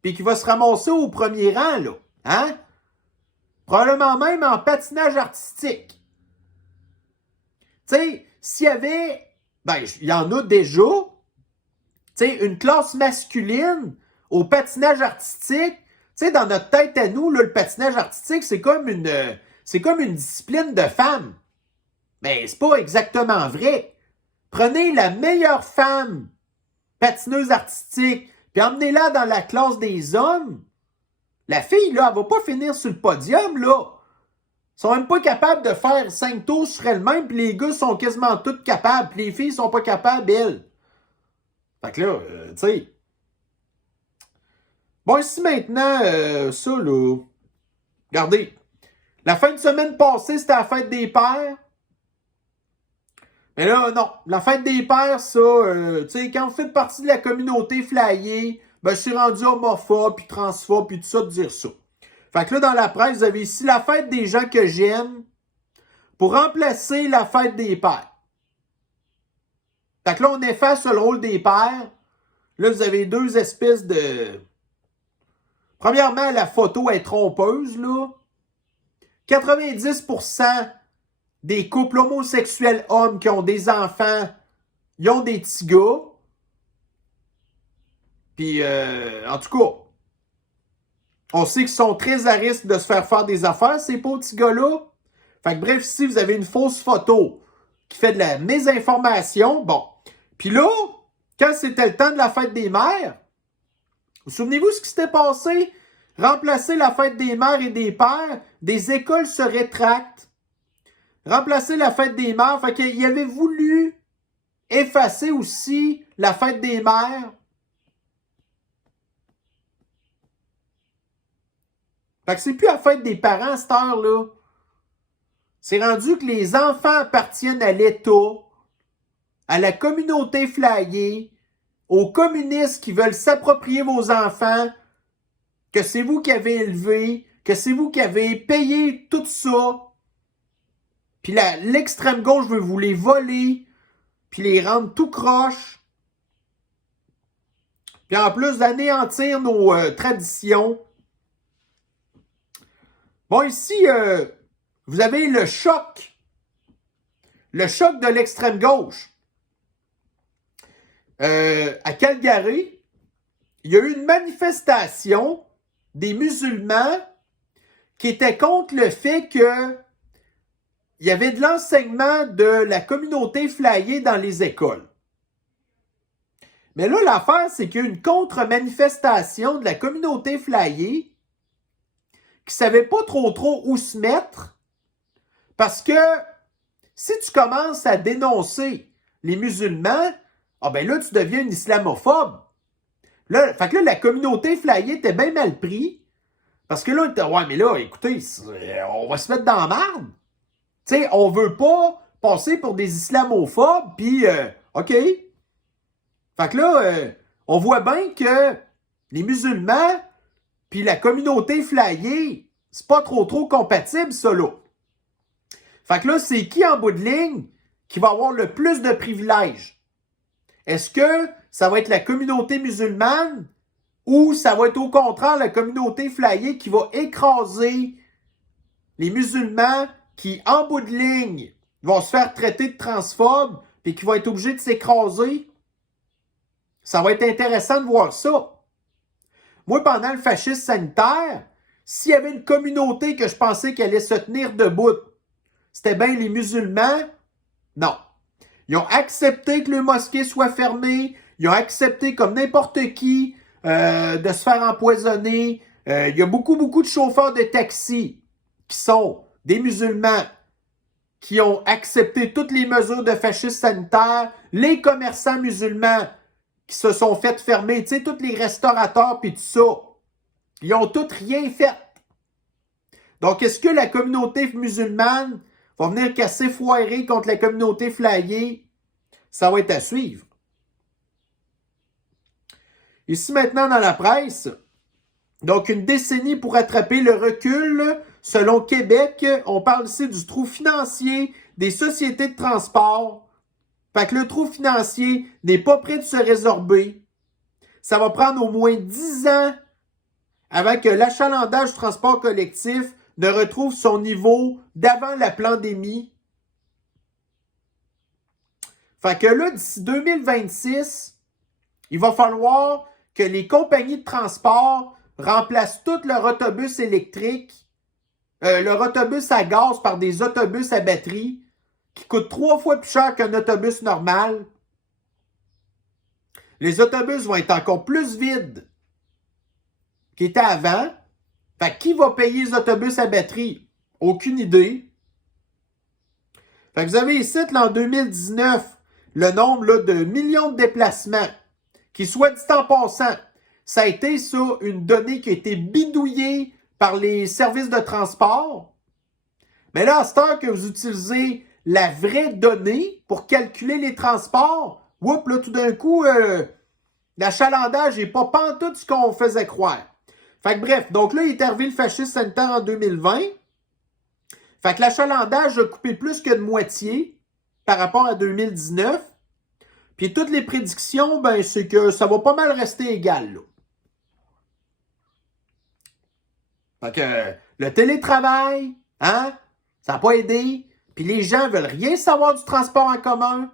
puis qui va se ramasser au premier rang, là. Hein? Probablement même en patinage artistique. Tu sais, s'il y avait... Ben, il y en a déjà. Tu sais, une classe masculine au patinage artistique. Tu sais, dans notre tête à nous, là, le patinage artistique, c'est comme une discipline de femmes. Mais c'est pas exactement vrai. Prenez la meilleure femme patineuse artistique, puis emmenez-la dans la classe des hommes. La fille, là, elle va pas finir sur le podium, là. Ils sont même pas capables de faire 5 tours sur elle-même, puis les gars sont quasiment tous capables, puis les filles sont pas capables, elles. Fait que là, tu sais. Bon, ici maintenant, ça, là. Regardez. La fin de semaine passée, c'était la fête des pères. Mais là, non. La fête des pères, ça, tu sais, quand vous faites partie de la communauté flyée, ben, je suis rendu homophobe, puis transphobe, puis tout ça, de dire ça. Fait que là, dans la presse, vous avez ici la fête des gens que j'aime pour remplacer la fête des pères. Fait que là, on efface le rôle des pères. Là, vous avez deux espèces de... Premièrement, la photo est trompeuse, là. 90% des couples homosexuels hommes qui ont des enfants, ils ont des petits gars. Puis, en tout cas, on sait qu'ils sont très à risque de se faire des affaires, ces pauvres petits gars-là. Fait que bref, ici, vous avez une fausse photo qui fait de la mésinformation. Bon. Puis là, quand c'était le temps de la fête des mères, vous souvenez-vous ce qui s'était passé? Remplacer la fête des mères et des pères, des écoles se rétractent. Remplacer la fête des mères, fait qu'il avait voulu effacer aussi la fête des mères. Fait que c'est plus la fête des parents à cette heure-là. C'est rendu que les enfants appartiennent à l'État, à la communauté flyée, aux communistes qui veulent s'approprier vos enfants, que c'est vous qui avez élevé, que c'est vous qui avez payé tout ça. Puis l'extrême gauche veut vous les voler, puis les rendre tout croche. Puis en plus d'anéantir nos traditions. Bon, ici, vous avez le choc. Le choc de l'extrême gauche. À Calgary, il y a eu une manifestation des musulmans qui étaient contre le fait que il y avait de l'enseignement de la communauté flyée dans les écoles. Mais là, l'affaire, c'est qu'il y a une contre-manifestation de la communauté flyée qui savait pas trop où se mettre, parce que si tu commences à dénoncer les musulmans, ah ben là, tu deviens un islamophobe. Là, fait que là, la communauté flyée était bien mal pris, parce que là, on était, ouais, mais là, écoutez, on va se mettre dans la marde. Tu sais, on veut pas passer pour des islamophobes, puis, OK. Fait que là, on voit bien que les musulmans puis la communauté flyée, c'est pas trop compatible, ça, là. Fait que là, c'est qui, en bout de ligne, qui va avoir le plus de privilèges? Est-ce que ça va être la communauté musulmane ou ça va être au contraire la communauté flyée qui va écraser les musulmans qui, en bout de ligne, vont se faire traiter de transphobes et qui vont être obligés de s'écraser? Ça va être intéressant de voir ça. Moi, pendant le fascisme sanitaire, s'il y avait une communauté que je pensais qu'elle allait se tenir debout, c'était bien les musulmans. Non. Ils ont accepté que le mosquée soit fermée. Ils ont accepté, comme n'importe qui, de se faire empoisonner. Il y a beaucoup de chauffeurs de taxi qui sont des musulmans qui ont accepté toutes les mesures de fascisme sanitaire. Les commerçants musulmans qui se sont fait fermer. Tu sais, tous les restaurateurs puis tout ça. Ils ont tous rien fait. Donc, est-ce que la communauté musulmane va venir casser foirer contre la communauté flyée? Ça va être à suivre. Ici, maintenant, dans la presse, donc une décennie pour attraper le recul. Selon Québec, on parle ici du trou financier des sociétés de transport. Fait que le trou financier n'est pas prêt de se résorber. Ça va prendre au moins 10 ans avant que l'achalandage du transport collectif ne retrouve son niveau d'avant la pandémie. Fait que là, d'ici 2026, il va falloir que les compagnies de transport remplacent tout leur autobus électrique, leur autobus à gaz par des autobus à batterie qui coûtent 3 fois plus cher qu'un autobus normal. Les autobus vont être encore plus vides qu'ils étaient avant. Fait que qui va payer les autobus à batterie? Aucune idée. Fait que vous avez ici, là, en 2019, le nombre là, de millions de déplacements qui, soit dit en passant, ça a été ça, une donnée qui a été bidouillée par les services de transport. Mais là, à cette heure que vous utilisez la vraie donnée pour calculer les transports, whoop, là, tout d'un coup, l'achalandage n'est pas pantoute ce qu'on faisait croire. Fait que bref, donc là, il est arrivé le fascisme sanitaire en 2020. Fait que l'achalandage a coupé plus que de moitié par rapport à 2019. Puis toutes les prédictions, ben, c'est que ça va pas mal rester égal, là. Fait que le télétravail, hein, ça n'a pas aidé. Puis les gens veulent rien savoir du transport en commun.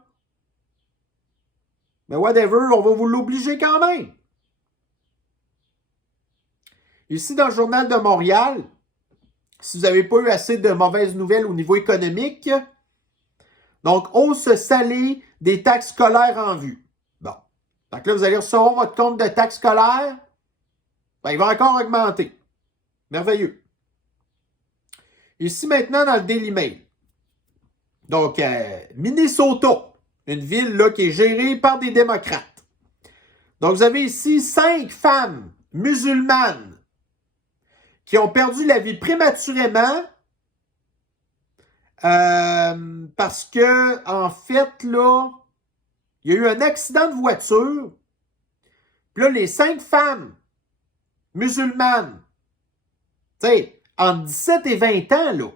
Mais whatever, on va vous l'obliger quand même. Ici, dans le Journal de Montréal, si vous n'avez pas eu assez de mauvaises nouvelles au niveau économique, donc, hausse salée des taxes scolaires en vue. Bon. Donc là, vous allez recevoir votre compte de taxes scolaires. Ben, il va encore augmenter. Merveilleux. Ici, maintenant, dans le Daily Mail. Donc, Minnesota, une ville là, qui est gérée par des démocrates. Donc, vous avez ici 5 femmes musulmanes qui ont perdu la vie prématurément parce que, en fait, là, il y a eu un accident de voiture. Puis là, les 5 femmes musulmanes, tu sais, entre 17 et 20 ans, là,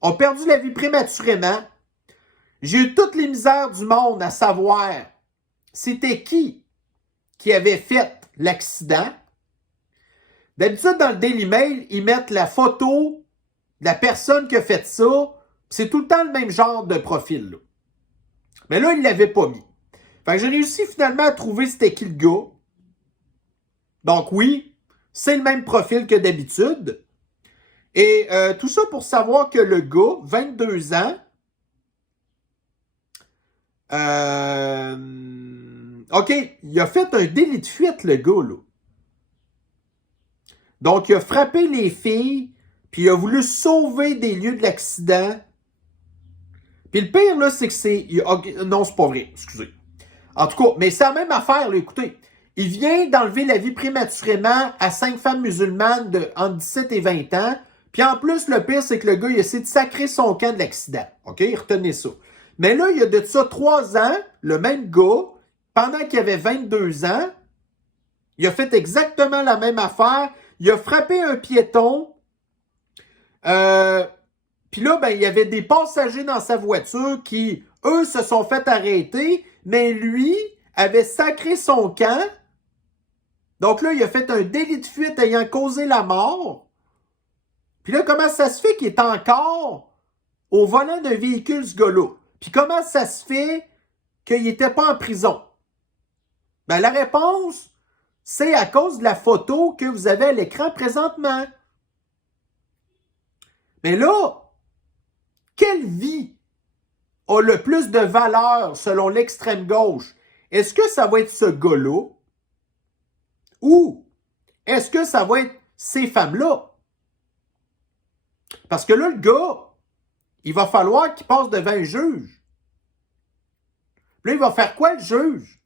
ont perdu la vie prématurément. J'ai eu toutes les misères du monde à savoir c'était qui avait fait l'accident. D'habitude, dans le Daily Mail, ils mettent la photo de la personne qui a fait ça. C'est tout le temps le même genre de profil, là. Mais là, ils ne l'avaient pas mis. Fait que j'ai réussi finalement à trouver c'était qui le gars. Donc oui, c'est le même profil que d'habitude. Et tout ça pour savoir que le gars, 22 ans, OK, il a fait un délit de fuite, le gars, là. Donc, il a frappé les filles, puis il a voulu sauver des lieux de l'accident. Puis le pire, là, c'est que c'est... Non, c'est pas vrai, excusez. En tout cas, mais c'est la même affaire, là, écoutez. Il vient d'enlever la vie prématurément à 5 femmes musulmanes de entre 17 et 20 ans. Puis en plus, le pire, c'est que le gars, il essaie de sacrer son camp de l'accident. OK? Retenez ça. Mais là, il y a de ça 3 ans, le même gars, pendant qu'il avait 22 ans, il a fait exactement la même affaire. Il a frappé un piéton. Puis là, ben, il y avait des passagers dans sa voiture qui, eux, se sont fait arrêter. Mais lui, avait sacré son camp. Donc là, il a fait un délit de fuite ayant causé la mort. Puis là, comment ça se fait qu'il est encore au volant d'un véhicule, ce gars-là? Puis comment ça se fait qu'il n'était pas en prison? Ben, la réponse, c'est à cause de la photo que vous avez à l'écran présentement. Mais là, quelle vie a le plus de valeur selon l'extrême gauche? Est-ce que ça va être ce gars-là? Ou est-ce que ça va être ces femmes-là? Parce que là, le gars, il va falloir qu'il passe devant un juge. Puis là, il va faire quoi, le juge?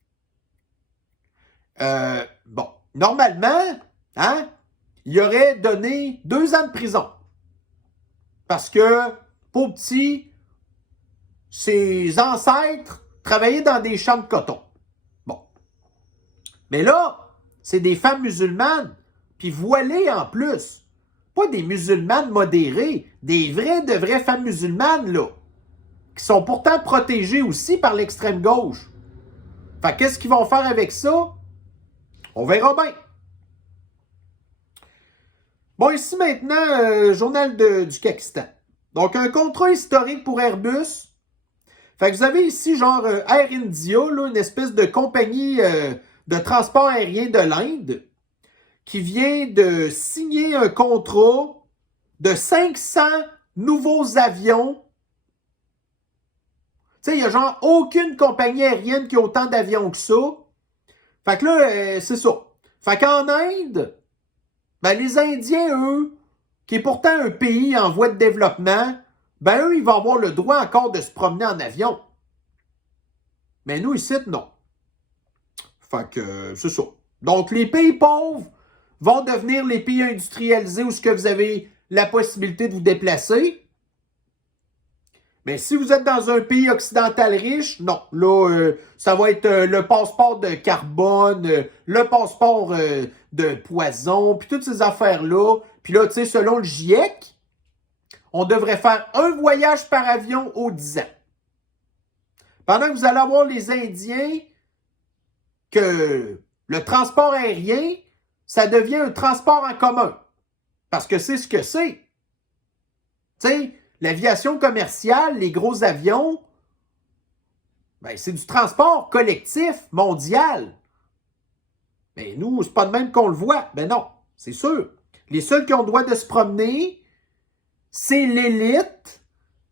Bon, normalement, hein, il aurait donné 2 ans de prison. Parce que, pour petit, ses ancêtres travaillaient dans des champs de coton. Bon. Mais là, c'est des femmes musulmanes, puis voilées en plus. Pas des musulmanes modérées, des de vraies femmes musulmanes, là, qui sont pourtant protégées aussi par l'extrême gauche. Fait qu'est-ce qu'ils vont faire avec ça? On verra bien. Bon, ici maintenant, journal du Pakistan. Donc, un contrat historique pour Airbus. Fait que vous avez ici, genre, Air India, là, une espèce de compagnie de transport aérien de l'Inde, qui vient de signer un contrat de 500 nouveaux avions. Tu sais, il n'y a genre aucune compagnie aérienne qui a autant d'avions que ça. Fait que là, c'est ça. Fait qu'en Inde, ben les Indiens, eux, qui est pourtant un pays en voie de développement, ben eux, ils vont avoir le droit encore de se promener en avion. Mais nous, ici, non. Fait que, c'est ça. Donc, les pays pauvres vont devenir les pays industrialisés où ce que vous avez la possibilité de vous déplacer. Mais si vous êtes dans un pays occidental riche, non. Là, ça va être le passeport de carbone, le passeport de poison, puis toutes ces affaires-là. Puis là, tu sais, selon le GIEC, on devrait faire un voyage par avion aux 10 ans. Pendant que vous allez avoir les Indiens, que le transport aérien, ça devient un transport en commun. Parce que c'est ce que c'est. Tu sais, l'aviation commerciale, les gros avions, ben, c'est du transport collectif, mondial. Mais nous, c'est pas de même qu'on le voit. Ben non, c'est sûr. Les seuls qui ont le droit de se promener, c'est l'élite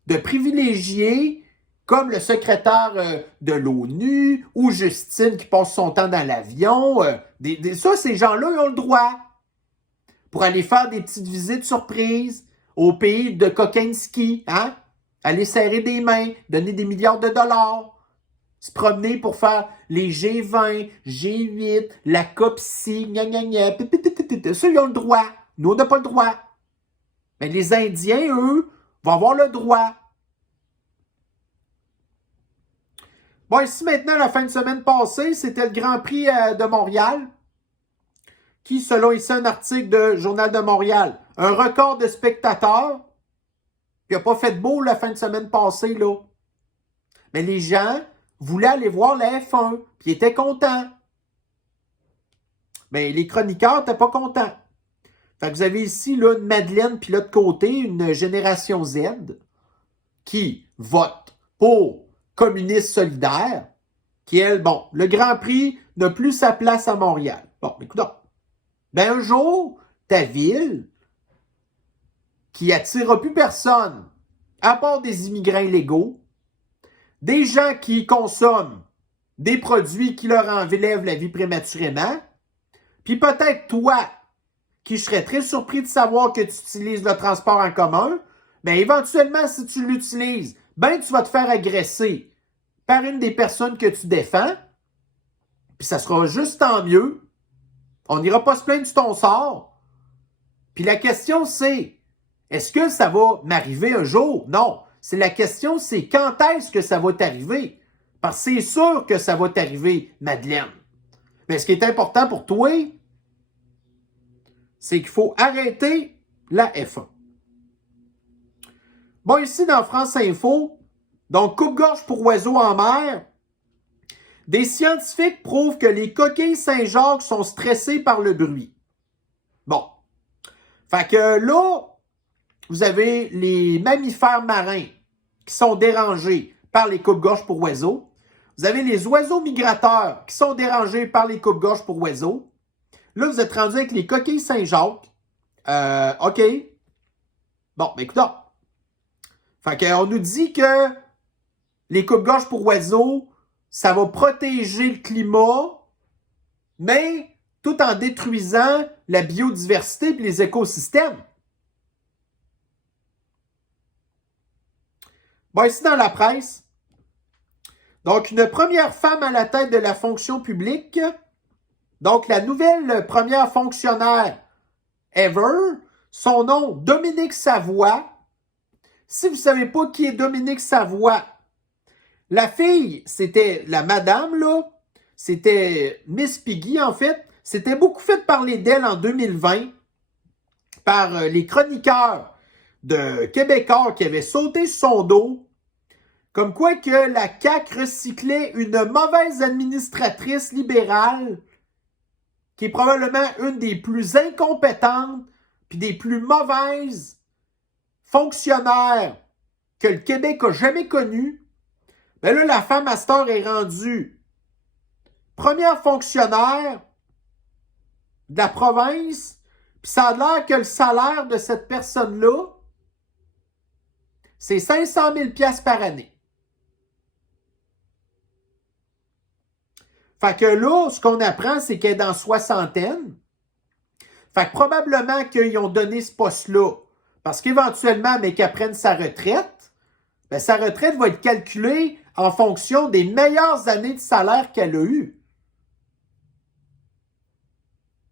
de privilégiés comme le secrétaire de l'ONU ou Justine qui passe son temps dans l'avion. Ça, ces gens-là, ils ont le droit pour aller faire des petites visites surprises au pays de Kokinski, hein? Aller serrer des mains, donner des milliards de dollars, se promener pour faire les G20, G8, la COP6, gna gna gna, ça, ils ont le droit. Nous, on n'a pas le droit. Mais les Indiens, eux, vont avoir le droit. Bon, ici maintenant, la fin de semaine passée, c'était le Grand Prix de Montréal, qui, selon ici un article de Journal de Montréal, un record de spectateurs, puis il n'a pas fait beau la fin de semaine passée, là. Mais les gens voulaient aller voir la F1, puis ils étaient contents. Mais les chroniqueurs n'étaient pas contents. Fait que vous avez ici là, une Madeleine, puis là de côté, une génération Z, qui vote pour communiste solidaire, qui, elle, bon, le Grand Prix n'a plus sa place à Montréal. Bon, écoutons. Ben, un jour, ta ville, qui attirera plus personne, à part des immigrants illégaux, des gens qui consomment des produits qui leur enlèvent la vie prématurément, puis peut-être toi, qui serais très surpris de savoir que tu utilises le transport en commun, ben éventuellement, si tu l'utilises, ben tu vas te faire agresser par une des personnes que tu défends, puis ça sera juste tant mieux. On n'ira pas se plaindre de ton sort. Puis la question, c'est, est-ce que ça va m'arriver un jour? Non. La question, c'est quand est-ce que ça va t'arriver? Parce que c'est sûr que ça va t'arriver, Madeleine. Mais ce qui est important pour toi, c'est qu'il faut arrêter la F1. Bon, ici, dans France Info, donc coupe-gorge pour oiseaux en mer. Des scientifiques prouvent que les coquilles Saint-Jacques sont stressées par le bruit. Bon. Fait que là, vous avez les mammifères marins qui sont dérangés par les coupe-gorges pour oiseaux. Vous avez les oiseaux migrateurs qui sont dérangés par les coupe-gorges pour oiseaux. Là, vous êtes rendu avec les coquilles Saint-Jacques. OK. Bon, ben écoutons. Fait qu'on nous dit que les coupe-gorges pour oiseaux, ça va protéger le climat, mais tout en détruisant la biodiversité et les écosystèmes. Bon, ici dans la presse, donc une première femme à la tête de la fonction publique, donc la nouvelle première fonctionnaire ever, son nom, Dominique Savoie. Si vous ne savez pas qui est Dominique Savoie, la fille, c'était la madame, là, c'était Miss Piggy, en fait. C'était beaucoup fait parler d'elle en 2020 par les chroniqueurs de Québécois qui avaient sauté sur son dos, comme quoi que la CAQ recyclait une mauvaise administratrice libérale qui est probablement une des plus incompétentes puis des plus mauvaises fonctionnaires que le Québec a jamais connues. Ben là, la femme à cette heure est rendue première fonctionnaire de la province, puis ça a l'air que le salaire de cette personne-là, c'est 500 000 $ par année. Fait que là, ce qu'on apprend, c'est qu'elle est dans soixantaine. Fait que probablement qu'ils ont donné ce poste-là parce qu'éventuellement, mais qu'elle prenne sa retraite, ben sa retraite va être calculée en fonction des meilleures années de salaire qu'elle a eues.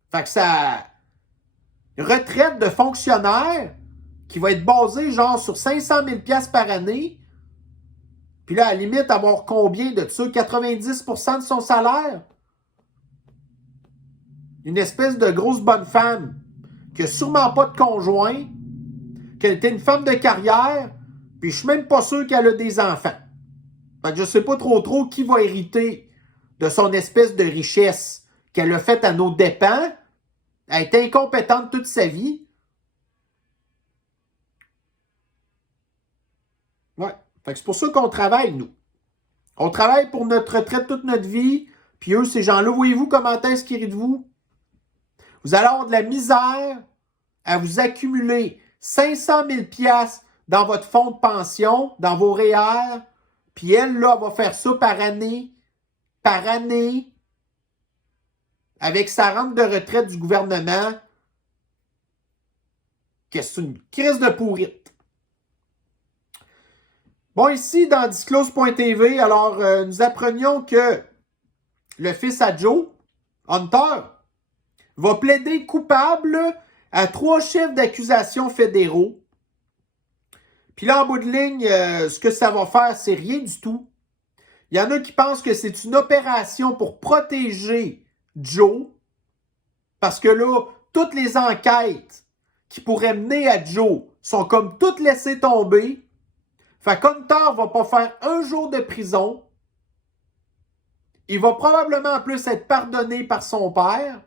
Fait que sa retraite de fonctionnaire qui va être basée genre sur 500 000 $ par année, puis là, à la limite, avoir combien de ça? 90% de son salaire? Une espèce de grosse bonne femme qui n'a sûrement pas de conjoint, qu'elle était une femme de carrière, puis je suis même pas sûr qu'elle a des enfants. Fait que je sais pas trop qui va hériter de son espèce de richesse qu'elle a faite à nos dépens. Elle est incompétente toute sa vie. Ouais. Fait que c'est pour ça qu'on travaille, nous. On travaille pour notre retraite toute notre vie, puis eux, ces gens-là, voyez-vous comment est-ce qu'ils rient de vous? Vous allez avoir de la misère à vous accumuler 500 000 $ dans votre fonds de pension, dans vos REER, puis elle, là, elle va faire ça par année, avec sa rente de retraite du gouvernement, que c'est une crise de pourrite. Bon, ici, dans Disclose.tv, alors, nous apprenions que le fils à Joe, Hunter, va plaider coupable à 3 chefs d'accusation fédéraux. Puis là, en bout de ligne, ce que ça va faire, c'est rien du tout. Il y en a qui pensent que c'est une opération pour protéger Joe, parce que là, toutes les enquêtes qui pourraient mener à Joe sont comme toutes laissées tomber. Fait qu'Hunter va pas faire un jour de prison. Il va probablement en plus être pardonné par son père.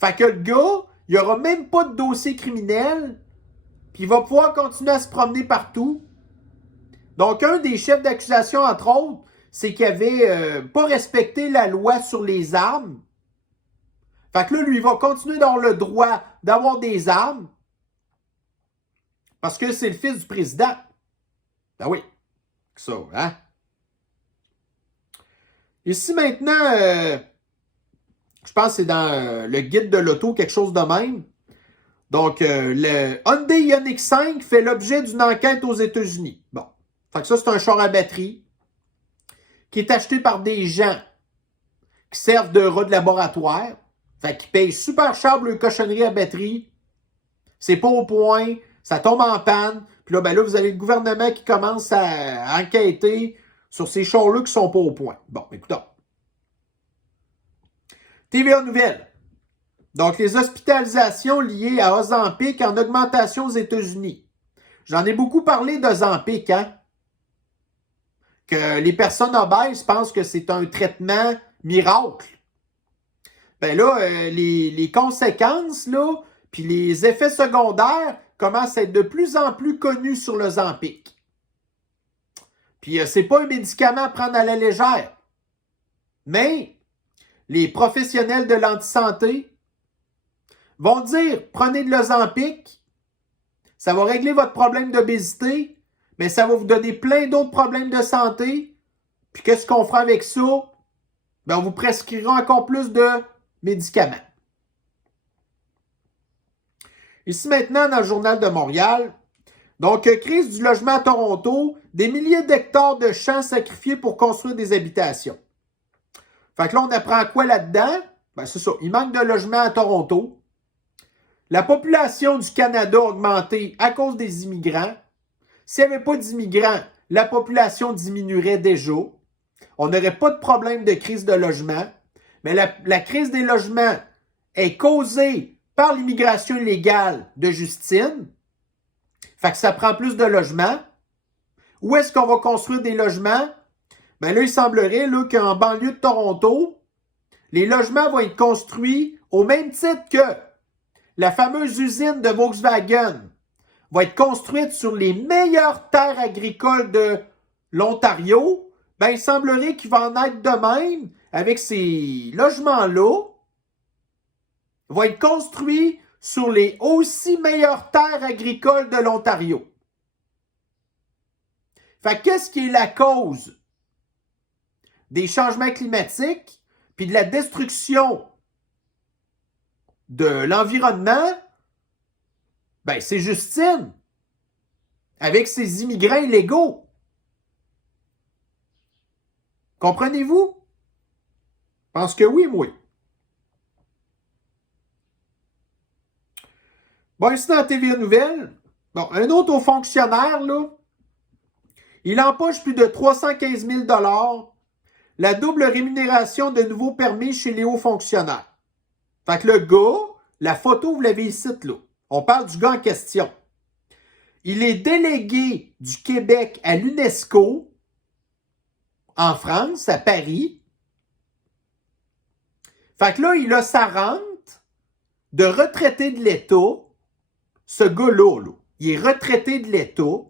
Fait que le gars, il n'y aura même pas de dossier criminel, puis il va pouvoir continuer à se promener partout. Donc, un des chefs d'accusation, entre autres, c'est qu'il avait pas respecté la loi sur les armes. Fait que là, lui, il va continuer d'avoir le droit d'avoir des armes, parce que c'est le fils du président. Ben oui, ça, hein? Ici, maintenant, je pense que c'est dans le guide de l'auto, quelque chose de même. Donc, le Hyundai Ioniq 5 fait l'objet d'une enquête aux États-Unis. Bon, fait que ça, c'est un char à batterie qui est acheté par des gens qui servent de rats de laboratoire. Fait qu'ils payent super cher le cochonnerie à batterie. C'est pas au point, ça tombe en panne. Puis là, ben là, vous avez le gouvernement qui commence à enquêter sur ces chars-là qui sont pas au point. Bon, écoutons. TVA Nouvelles. Donc, les hospitalisations liées à Ozempic en augmentation aux États-Unis. J'en ai beaucoup parlé d'Ozempic, hein? que les personnes obèses pensent que c'est un traitement miracle. Ben là, les conséquences, là, puis les effets secondaires commencent à être de plus en plus connus sur le Ozempic. Puis c'est pas un médicament à prendre à la légère. Mais les professionnels de l'antisanté vont dire, prenez de l'Ozempic, ça va régler votre problème d'obésité, mais ça va vous donner plein d'autres problèmes de santé. Puis qu'est-ce qu'on fera avec ça? Ben, on vous prescrira encore plus de médicaments. Ici maintenant, dans le Journal de Montréal, donc, crise du logement à Toronto, des milliers d'hectares de champs sacrifiés pour construire des habitations. Fait que là, on apprend quoi là-dedans? Ben, c'est ça, il manque de logements à Toronto. La population du Canada a augmenté à cause des immigrants. S'il n'y avait pas d'immigrants, la population diminuerait déjà. On n'aurait pas de problème de crise de logement. Mais la crise des logements est causée par l'immigration illégale de Justine. Fait que ça prend plus de logements. Où est-ce qu'on va construire des logements? Ben là, il semblerait là, qu'en banlieue de Toronto, les logements vont être construits au même titre que la fameuse usine de Volkswagen va être construite sur les meilleures terres agricoles de l'Ontario. Ben, il semblerait qu'il va en être de même avec ces logements-là. Va être construit sur les aussi meilleures terres agricoles de l'Ontario. Fait qu'est-ce qui est la cause des changements climatiques puis de la destruction de l'environnement? Ben, c'est Justine, avec ses immigrants illégaux. Comprenez-vous? Je pense que oui, moi. Bon, ici dans la TVA Nouvelle, bon, un autre haut fonctionnaire, là, il empoche plus de 315 000 $, la double rémunération de nouveaux permis chez les hauts fonctionnaires. Fait que le gars, la photo, vous l'avez ici, là. On parle du gars en question. Il est délégué du Québec à l'UNESCO, en France, à Paris. Fait que là, il a sa rente de retraité de l'État. Ce gars-là, là, il est retraité de l'État.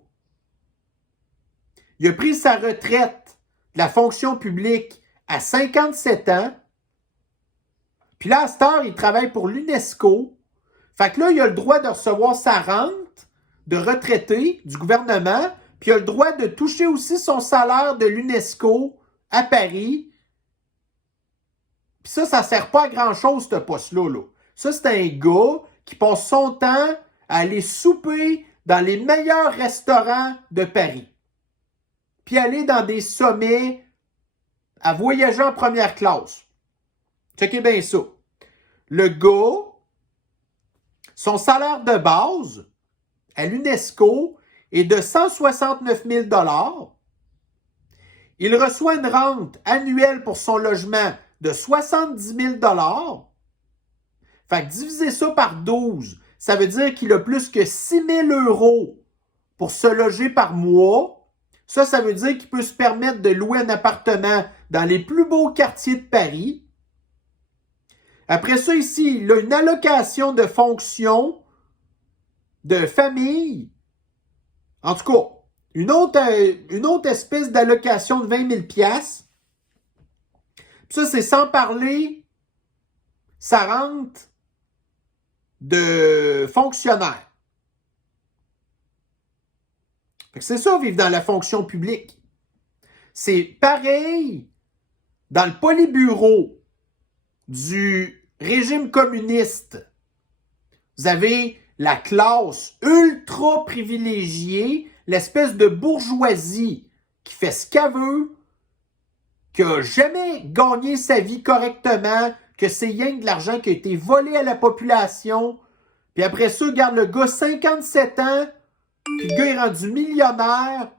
Il a pris sa retraite de la fonction publique à 57 ans. Puis là, à cette heure, il travaille pour l'UNESCO. Fait que là, il a le droit de recevoir sa rente de retraité du gouvernement, puis il a le droit de toucher aussi son salaire de l'UNESCO à Paris. Puis ça ne sert pas à grand-chose, ce poste-là. Là. Ça, c'est un gars qui passe son temps à aller souper dans les meilleurs restaurants de Paris. Puis aller dans des sommets, à voyager en première classe. Checkez bien ça. Le gars, son salaire de base à l'UNESCO est de 169 000 $. Il reçoit une rente annuelle pour son logement de 70 000 $. Fait que diviser ça par 12, ça veut dire qu'il a plus que 6 000 € pour se loger par mois. Ça veut dire qu'il peut se permettre de louer un appartement dans les plus beaux quartiers de Paris. Après ça, ici, il a une allocation de fonction de famille. En tout cas, une autre espèce d'allocation de 20 000 $. Puis ça, c'est sans parler sa rente de fonctionnaire. Fait que c'est ça, vivre dans la fonction publique. C'est pareil dans le polybureau du régime communiste. Vous avez la classe ultra privilégiée, l'espèce de bourgeoisie qui fait ce qu'elle veut, qui n'a jamais gagné sa vie correctement, que c'est rien que de l'argent qui a été volé à la population. Puis après ça, regarde le gars, 57 ans, puis le gars est rendu millionnaire.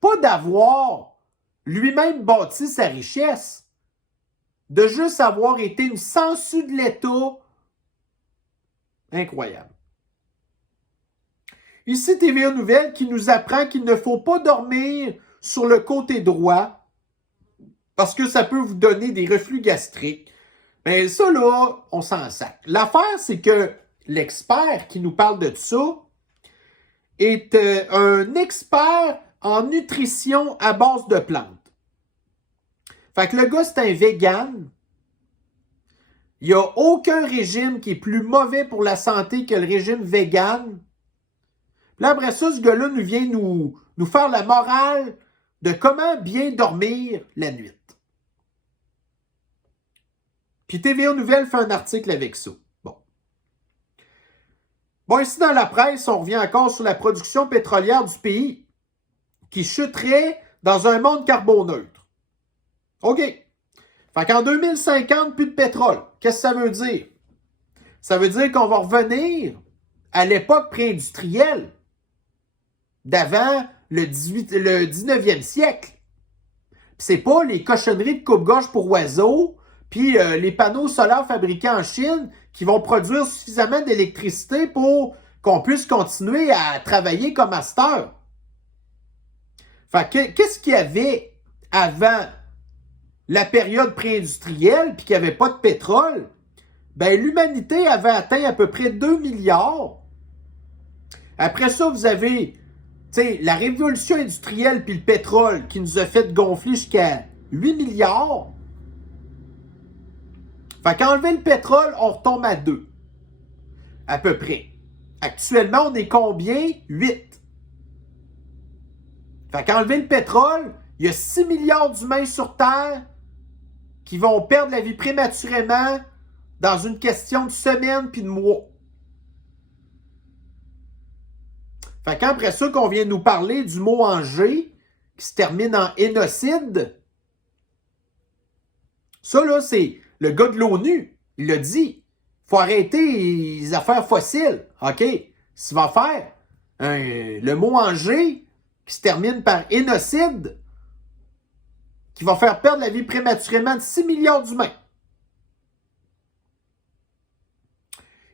Pas d'avoir lui-même bâti sa richesse. De juste avoir été une sangsue de l'État. Incroyable. Ici, TVA Nouvelle qui nous apprend qu'il ne faut pas dormir sur le côté droit parce que ça peut vous donner des reflux gastriques. Mais ça, là, on s'en sac. L'affaire, c'est que l'expert qui nous parle de ça est un expert en nutrition à base de plantes. Fait que le gars, c'est un vegan. Il n'y a aucun régime qui est plus mauvais pour la santé que le régime vegan. Puis là, après ça, ce gars-là nous vient nous faire la morale de comment bien dormir la nuit. Puis TVA Nouvelles fait un article avec ça. Bon, ici dans la presse, on revient encore sur la production pétrolière du pays qui chuterait dans un monde carboneutre. OK. Fait qu'en 2050, plus de pétrole. Qu'est-ce que ça veut dire? Ça veut dire qu'on va revenir à l'époque pré-industrielle d'avant le 19e siècle. Puis c'est pas les cochonneries de coupe-gorge pour oiseaux puis les panneaux solaires fabriqués en Chine qui vont produire suffisamment d'électricité pour qu'on puisse continuer à travailler comme à cette heure. Fait que, qu'est-ce qu'il y avait avant la période pré-industrielle puis qu'il n'y avait pas de pétrole? Ben, l'humanité avait atteint à peu près 2 milliards. Après ça, vous avez la révolution industrielle puis le pétrole qui nous a fait gonfler jusqu'à 8 milliards. Fait qu'enlever le pétrole, on retombe à 2. À peu près. Actuellement, on est combien? 8. Fait qu'enlever le pétrole, il y a 6 milliards d'humains sur Terre qui vont perdre la vie prématurément dans une question de semaines puis de mois. Fait qu'après ça, qu'on vient nous parler du mot en G, qui se termine en énocide, ça, là, c'est le gars de l'ONU. Il l'a dit. Il faut arrêter les affaires fossiles. OK. S'il va faire le mot en G, qui se termine par énocide, qui va faire perdre la vie prématurément de 6 milliards d'humains.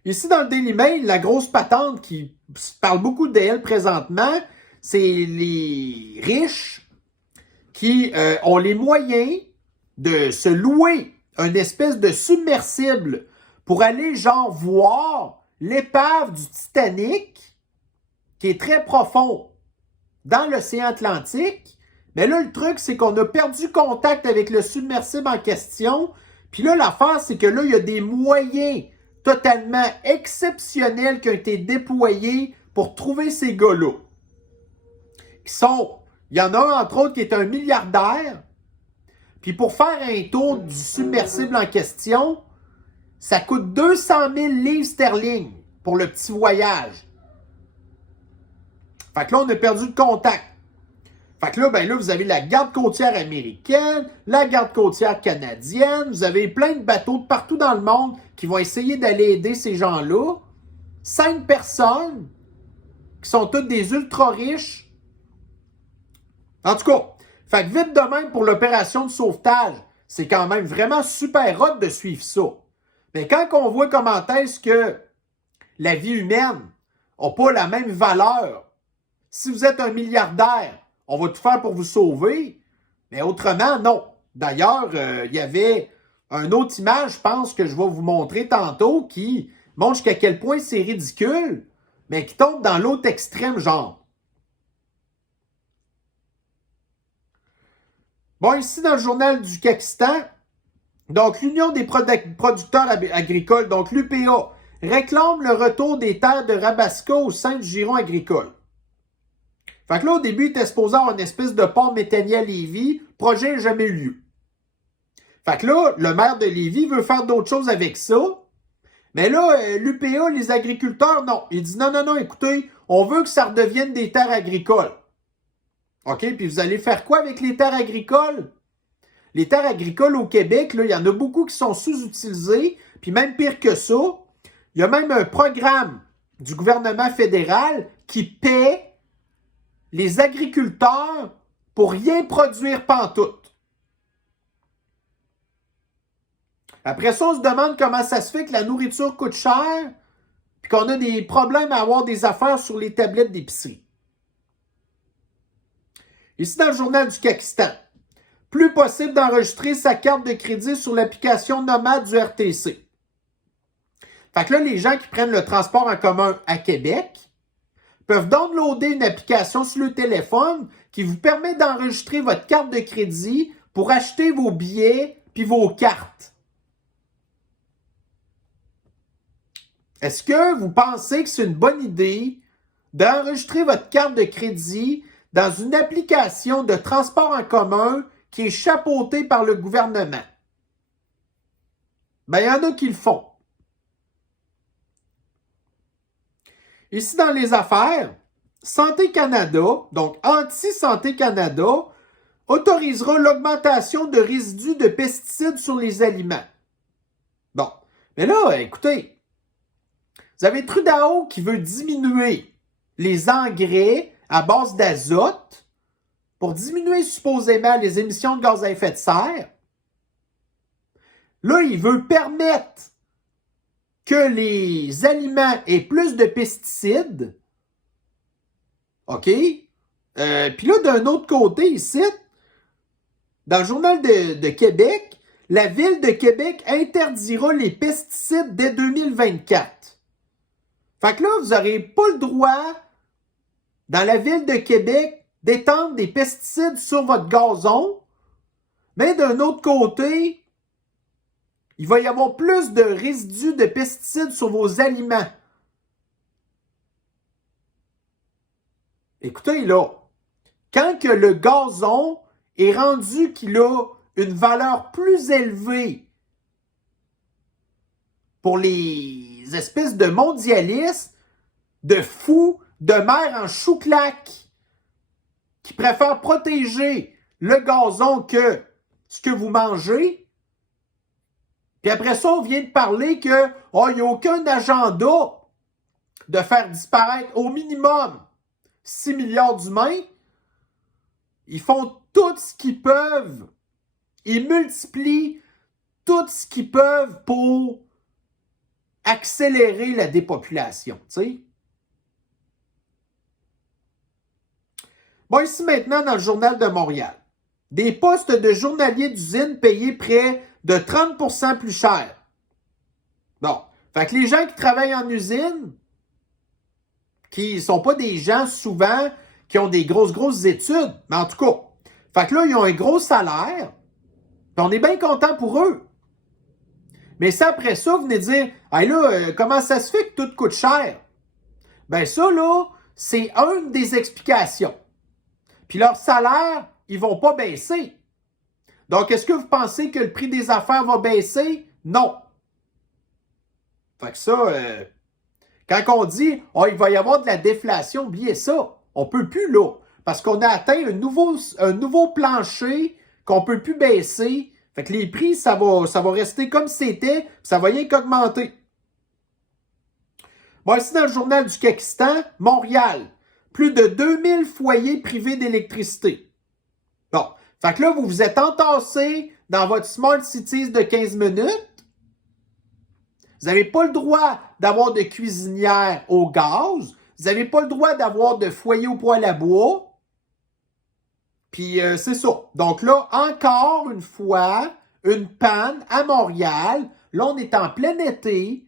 Ici, dans le Daily Mail, la grosse patente qui parle beaucoup d'elle présentement, c'est les riches qui ont les moyens de se louer une espèce de submersible pour aller, genre, voir l'épave du Titanic, qui est très profond dans l'océan Atlantique. Mais là, le truc, c'est qu'on a perdu contact avec le submersible en question. Puis là, l'affaire, c'est que là, il y a des moyens totalement exceptionnels qui ont été déployés pour trouver ces gars-là. Il y en a un, entre autres, qui est un milliardaire. Puis pour faire un tour du submersible en question, ça coûte 200 000 livres sterling pour le petit voyage. Fait que là, on a perdu le contact. Fait que là, ben là, vous avez la garde côtière américaine, la garde côtière canadienne, vous avez plein de bateaux de partout dans le monde qui vont essayer d'aller aider ces gens-là. 5 personnes qui sont toutes des ultra riches. En tout cas, fait que vite de même pour l'opération de sauvetage, c'est quand même vraiment super hot de suivre ça. Mais quand on voit comment est-ce que la vie humaine n'a pas la même valeur, si vous êtes un milliardaire, on va tout faire pour vous sauver, mais autrement, non. D'ailleurs, il y avait une autre image, je pense, que je vais vous montrer tantôt, qui montre jusqu'à quel point c'est ridicule, mais qui tombe dans l'autre extrême, genre. Bon, ici, dans le journal du Pakistan, donc l'Union des producteurs agricoles, donc l'UPA, réclame le retour des terres de Rabasca au sein du giron agricole. Fait que là, au début, il était supposé avoir une espèce de port méthanier à Lévis. Projet n'a jamais eu lieu. Fait que là, le maire de Lévis veut faire d'autres choses avec ça. Mais là, l'UPA, les agriculteurs, non. Il dit non, écoutez, on veut que ça redevienne des terres agricoles. OK, puis vous allez faire quoi avec les terres agricoles? Les terres agricoles au Québec, là, il y en a beaucoup qui sont sous-utilisées. Puis même pire que ça, il y a même un programme du gouvernement fédéral qui paie les agriculteurs pour rien produire pantoute. Après ça, on se demande comment ça se fait que la nourriture coûte cher puis qu'on a des problèmes à avoir des affaires sur les tablettes d'épicerie. Ici, dans le journal du Pakistan, plus possible d'enregistrer sa carte de crédit sur l'application Nomade du RTC. Fait que là, les gens qui prennent le transport en commun à Québec peuvent downloader une application sur le téléphone qui vous permet d'enregistrer votre carte de crédit pour acheter vos billets puis vos cartes. Est-ce que vous pensez que c'est une bonne idée d'enregistrer votre carte de crédit dans une application de transport en commun qui est chapeautée par le gouvernement? Ben, il y en a qui le font. Ici, dans les affaires, Santé Canada, donc Anti-Santé Canada, autorisera l'augmentation de résidus de pesticides sur les aliments. Bon, mais là, écoutez, vous avez Trudeau qui veut diminuer les engrais à base d'azote pour diminuer supposément les émissions de gaz à effet de serre. Là, il veut permettre que les aliments aient plus de pesticides. OK? Puis là, d'un autre côté, ici, dans le journal de Québec, la Ville de Québec interdira les pesticides dès 2024. Fait que là, vous n'aurez pas le droit, dans la Ville de Québec, d'étendre des pesticides sur votre gazon. Mais d'un autre côté, il va y avoir plus de résidus de pesticides sur vos aliments. Écoutez, là, quand que le gazon est rendu qu'il a une valeur plus élevée pour les espèces de mondialistes, de fous, de mères en chou-claque, qui préfèrent protéger le gazon que ce que vous mangez. Puis après ça, on vient de parler que il n'y a aucun agenda de faire disparaître au minimum 6 milliards d'humains. Ils font tout ce qu'ils peuvent. Ils multiplient tout ce qu'ils peuvent pour accélérer la dépopulation. Tu sais? Bon, ici maintenant, dans le Journal de Montréal, des postes de journaliers d'usine payés près de 30% plus cher. Bon, fait que les gens qui travaillent en usine, qui ne sont pas des gens souvent qui ont des grosses études, mais en tout cas, fait que là, ils ont un gros salaire, puis on est bien content pour eux. Mais ça, après ça, vous venez dire, hey là, comment ça se fait que tout coûte cher? Ben ça, là, c'est une des explications. Puis leur salaire, ils vont pas baisser. Donc, est-ce que vous pensez que le prix des affaires va baisser? Non. Fait que ça, quand on dit il va y avoir de la déflation, oubliez ça. On ne peut plus là. Parce qu'on a atteint un nouveau plancher qu'on ne peut plus baisser. Fait que les prix, ça va rester comme c'était, puis ça va rien qu'augmenter. Bon, ici dans le journal du Pakistan, Montréal, plus de 2000 foyers privés d'électricité. Bon, fait que là, vous vous êtes entassés dans votre Smart Cities de 15 minutes. Vous n'avez pas le droit d'avoir de cuisinière au gaz. Vous n'avez pas le droit d'avoir de foyer au poêle à bois. Puis c'est ça. Donc là, encore une fois, une panne à Montréal. Là, on est en plein été.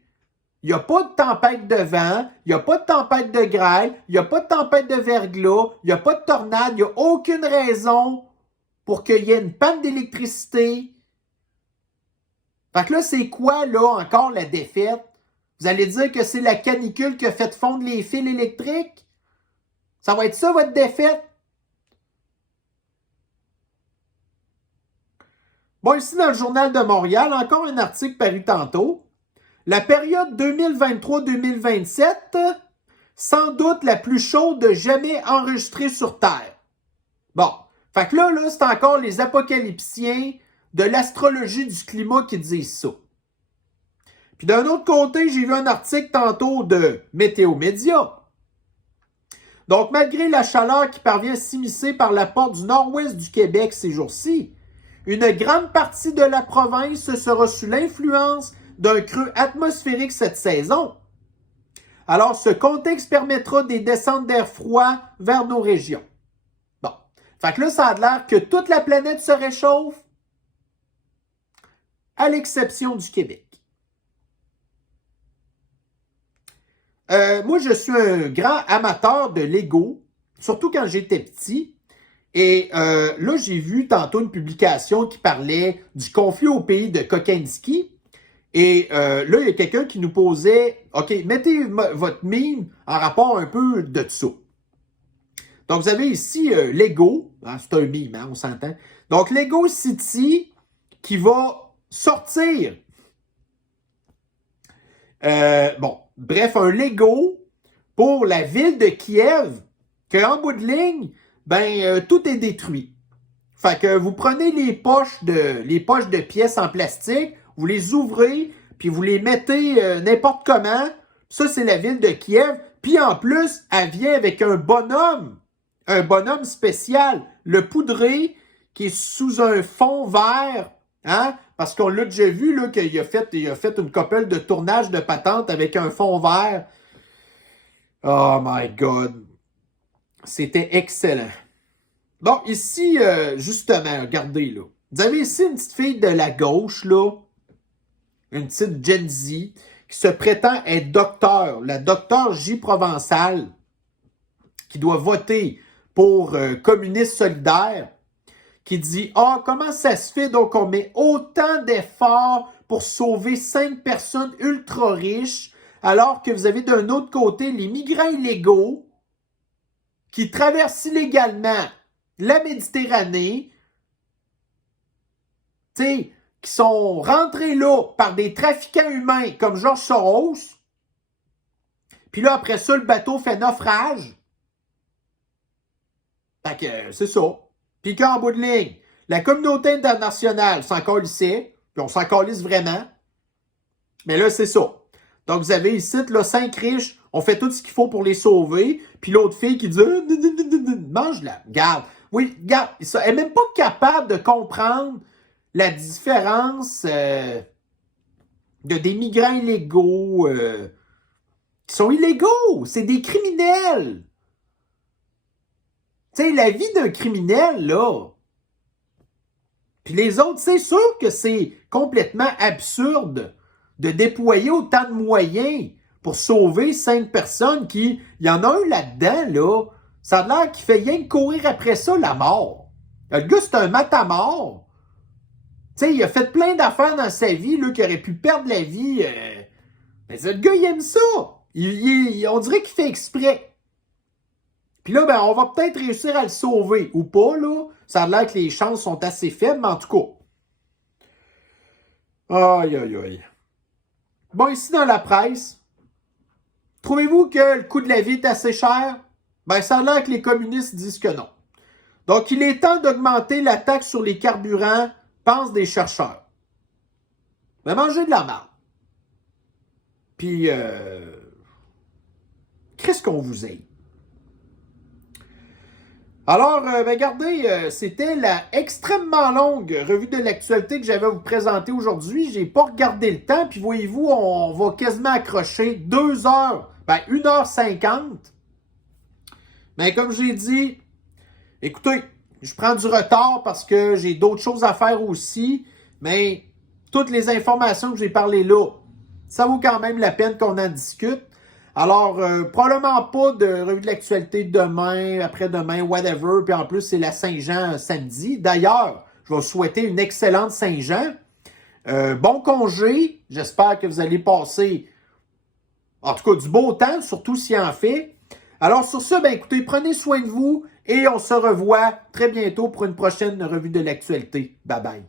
Il n'y a pas de tempête de vent. Il n'y a pas de tempête de grêle. Il n'y a pas de tempête de verglas. Il n'y a pas de tornade. Il n'y a aucune raison pour qu'il y ait une panne d'électricité. Fait que là, c'est quoi, là, encore la défaite? Vous allez dire que c'est la canicule qui a fait fondre les fils électriques? Ça va être ça, votre défaite? Bon, ici, dans le Journal de Montréal, encore un article paru tantôt. La période 2023-2027, sans doute la plus chaude jamais enregistrée sur Terre. Bon, fait que là, c'est encore les apocalyptiens de l'astrologie du climat qui disent ça. Puis d'un autre côté, j'ai vu un article tantôt de Météo Média. Donc, malgré la chaleur qui parvient à s'immiscer par la porte du nord-ouest du Québec ces jours-ci, une grande partie de la province sera sous l'influence d'un creux atmosphérique cette saison. Alors, ce contexte permettra des descentes d'air froid vers nos régions. Bon. Fait que là, ça a l'air que toute la planète se réchauffe, à l'exception du Québec. Moi, je suis un grand amateur de Lego, surtout quand j'étais petit. Et là, j'ai vu tantôt une publication qui parlait du conflit au pays de Kokenski. Et là, il y a quelqu'un qui nous posait, OK, mettez votre meme en rapport un peu de ça. Donc, vous avez ici Lego, hein, c'est un meme, hein, on s'entend. Donc, Lego City qui va sortir. Bref, un Lego pour la ville de Kiev, qu'en bout de ligne, tout est détruit. Fait que vous prenez les poches de pièces en plastique, vous les ouvrez, puis vous les mettez n'importe comment. Ça, c'est la ville de Kiev. Puis en plus, elle vient avec un bonhomme spécial, le poudré, qui est sous un fond vert, hein? Parce qu'on l'a déjà vu, là, qu'il a fait une couple de tournage de patente avec un fond vert. Oh my God! C'était excellent. Bon, ici, justement, regardez, là. Vous avez ici une petite fille de la gauche, là, une petite Gen Z, qui se prétend être docteur, la docteure J. Provençal, qui doit voter pour communiste solidaire, qui dit « Ah, comment ça se fait donc on met autant d'efforts pour sauver 5 personnes ultra riches, alors que vous avez d'un autre côté les migrants illégaux qui traversent illégalement la Méditerranée, tu sais, qui sont rentrés là par des trafiquants humains comme George Soros, puis là, après ça, le bateau fait naufrage. Fait que c'est ça. Puis qu'en bout de ligne, la communauté internationale s'en calissait, puis on s'en calisse vraiment. Mais là, c'est ça. Donc, vous avez ici, là, 5 riches, on fait tout ce qu'il faut pour les sauver, puis l'autre fille qui dit « Mange-la, garde. » Oui, regarde, elle n'est même pas capable de comprendre la différence de des migrants illégaux qui sont illégaux. C'est des criminels. Tu sais, la vie d'un criminel, là. Puis les autres, c'est sûr que c'est complètement absurde de déployer autant de moyens pour sauver 5 personnes qui... Il y en a un là-dedans, là. Ça a l'air qu'il fait rien que courir après ça, la mort. Le gars, c'est un matamort. Tu sais, il a fait plein d'affaires dans sa vie, là, qui aurait pu perdre la vie. Mais le gars, il aime ça. On dirait qu'il fait exprès. Puis là, on va peut-être réussir à le sauver. Ou pas, là. Ça a l'air que les chances sont assez faibles, mais en tout cas. Aïe, aïe, aïe. Bon, ici, dans la presse, trouvez-vous que le coût de la vie est assez cher? Ça a l'air que les communistes disent que non. Donc, il est temps d'augmenter la taxe sur les carburants, pensent des chercheurs. Mais mangez de la marde. Puis, qu'est-ce qu'on vous aide? Alors, regardez, c'était la extrêmement longue revue de l'actualité que j'avais à vous présenter aujourd'hui. J'ai pas regardé le temps, puis voyez-vous, on va quasiment accrocher 2 heures, 1h50. Mais comme j'ai dit, écoutez, je prends du retard parce que j'ai d'autres choses à faire aussi, mais toutes les informations que j'ai parlé là, ça vaut quand même la peine qu'on en discute. Alors, probablement pas de revue de l'actualité demain, après-demain, whatever, puis en plus, c'est la Saint-Jean samedi. D'ailleurs, je vais vous souhaiter une excellente Saint-Jean. Bon congé, j'espère que vous allez passer, en tout cas, du beau temps, surtout s'il en fait. Alors sur ce, écoutez, prenez soin de vous et on se revoit très bientôt pour une prochaine revue de l'actualité. Bye bye.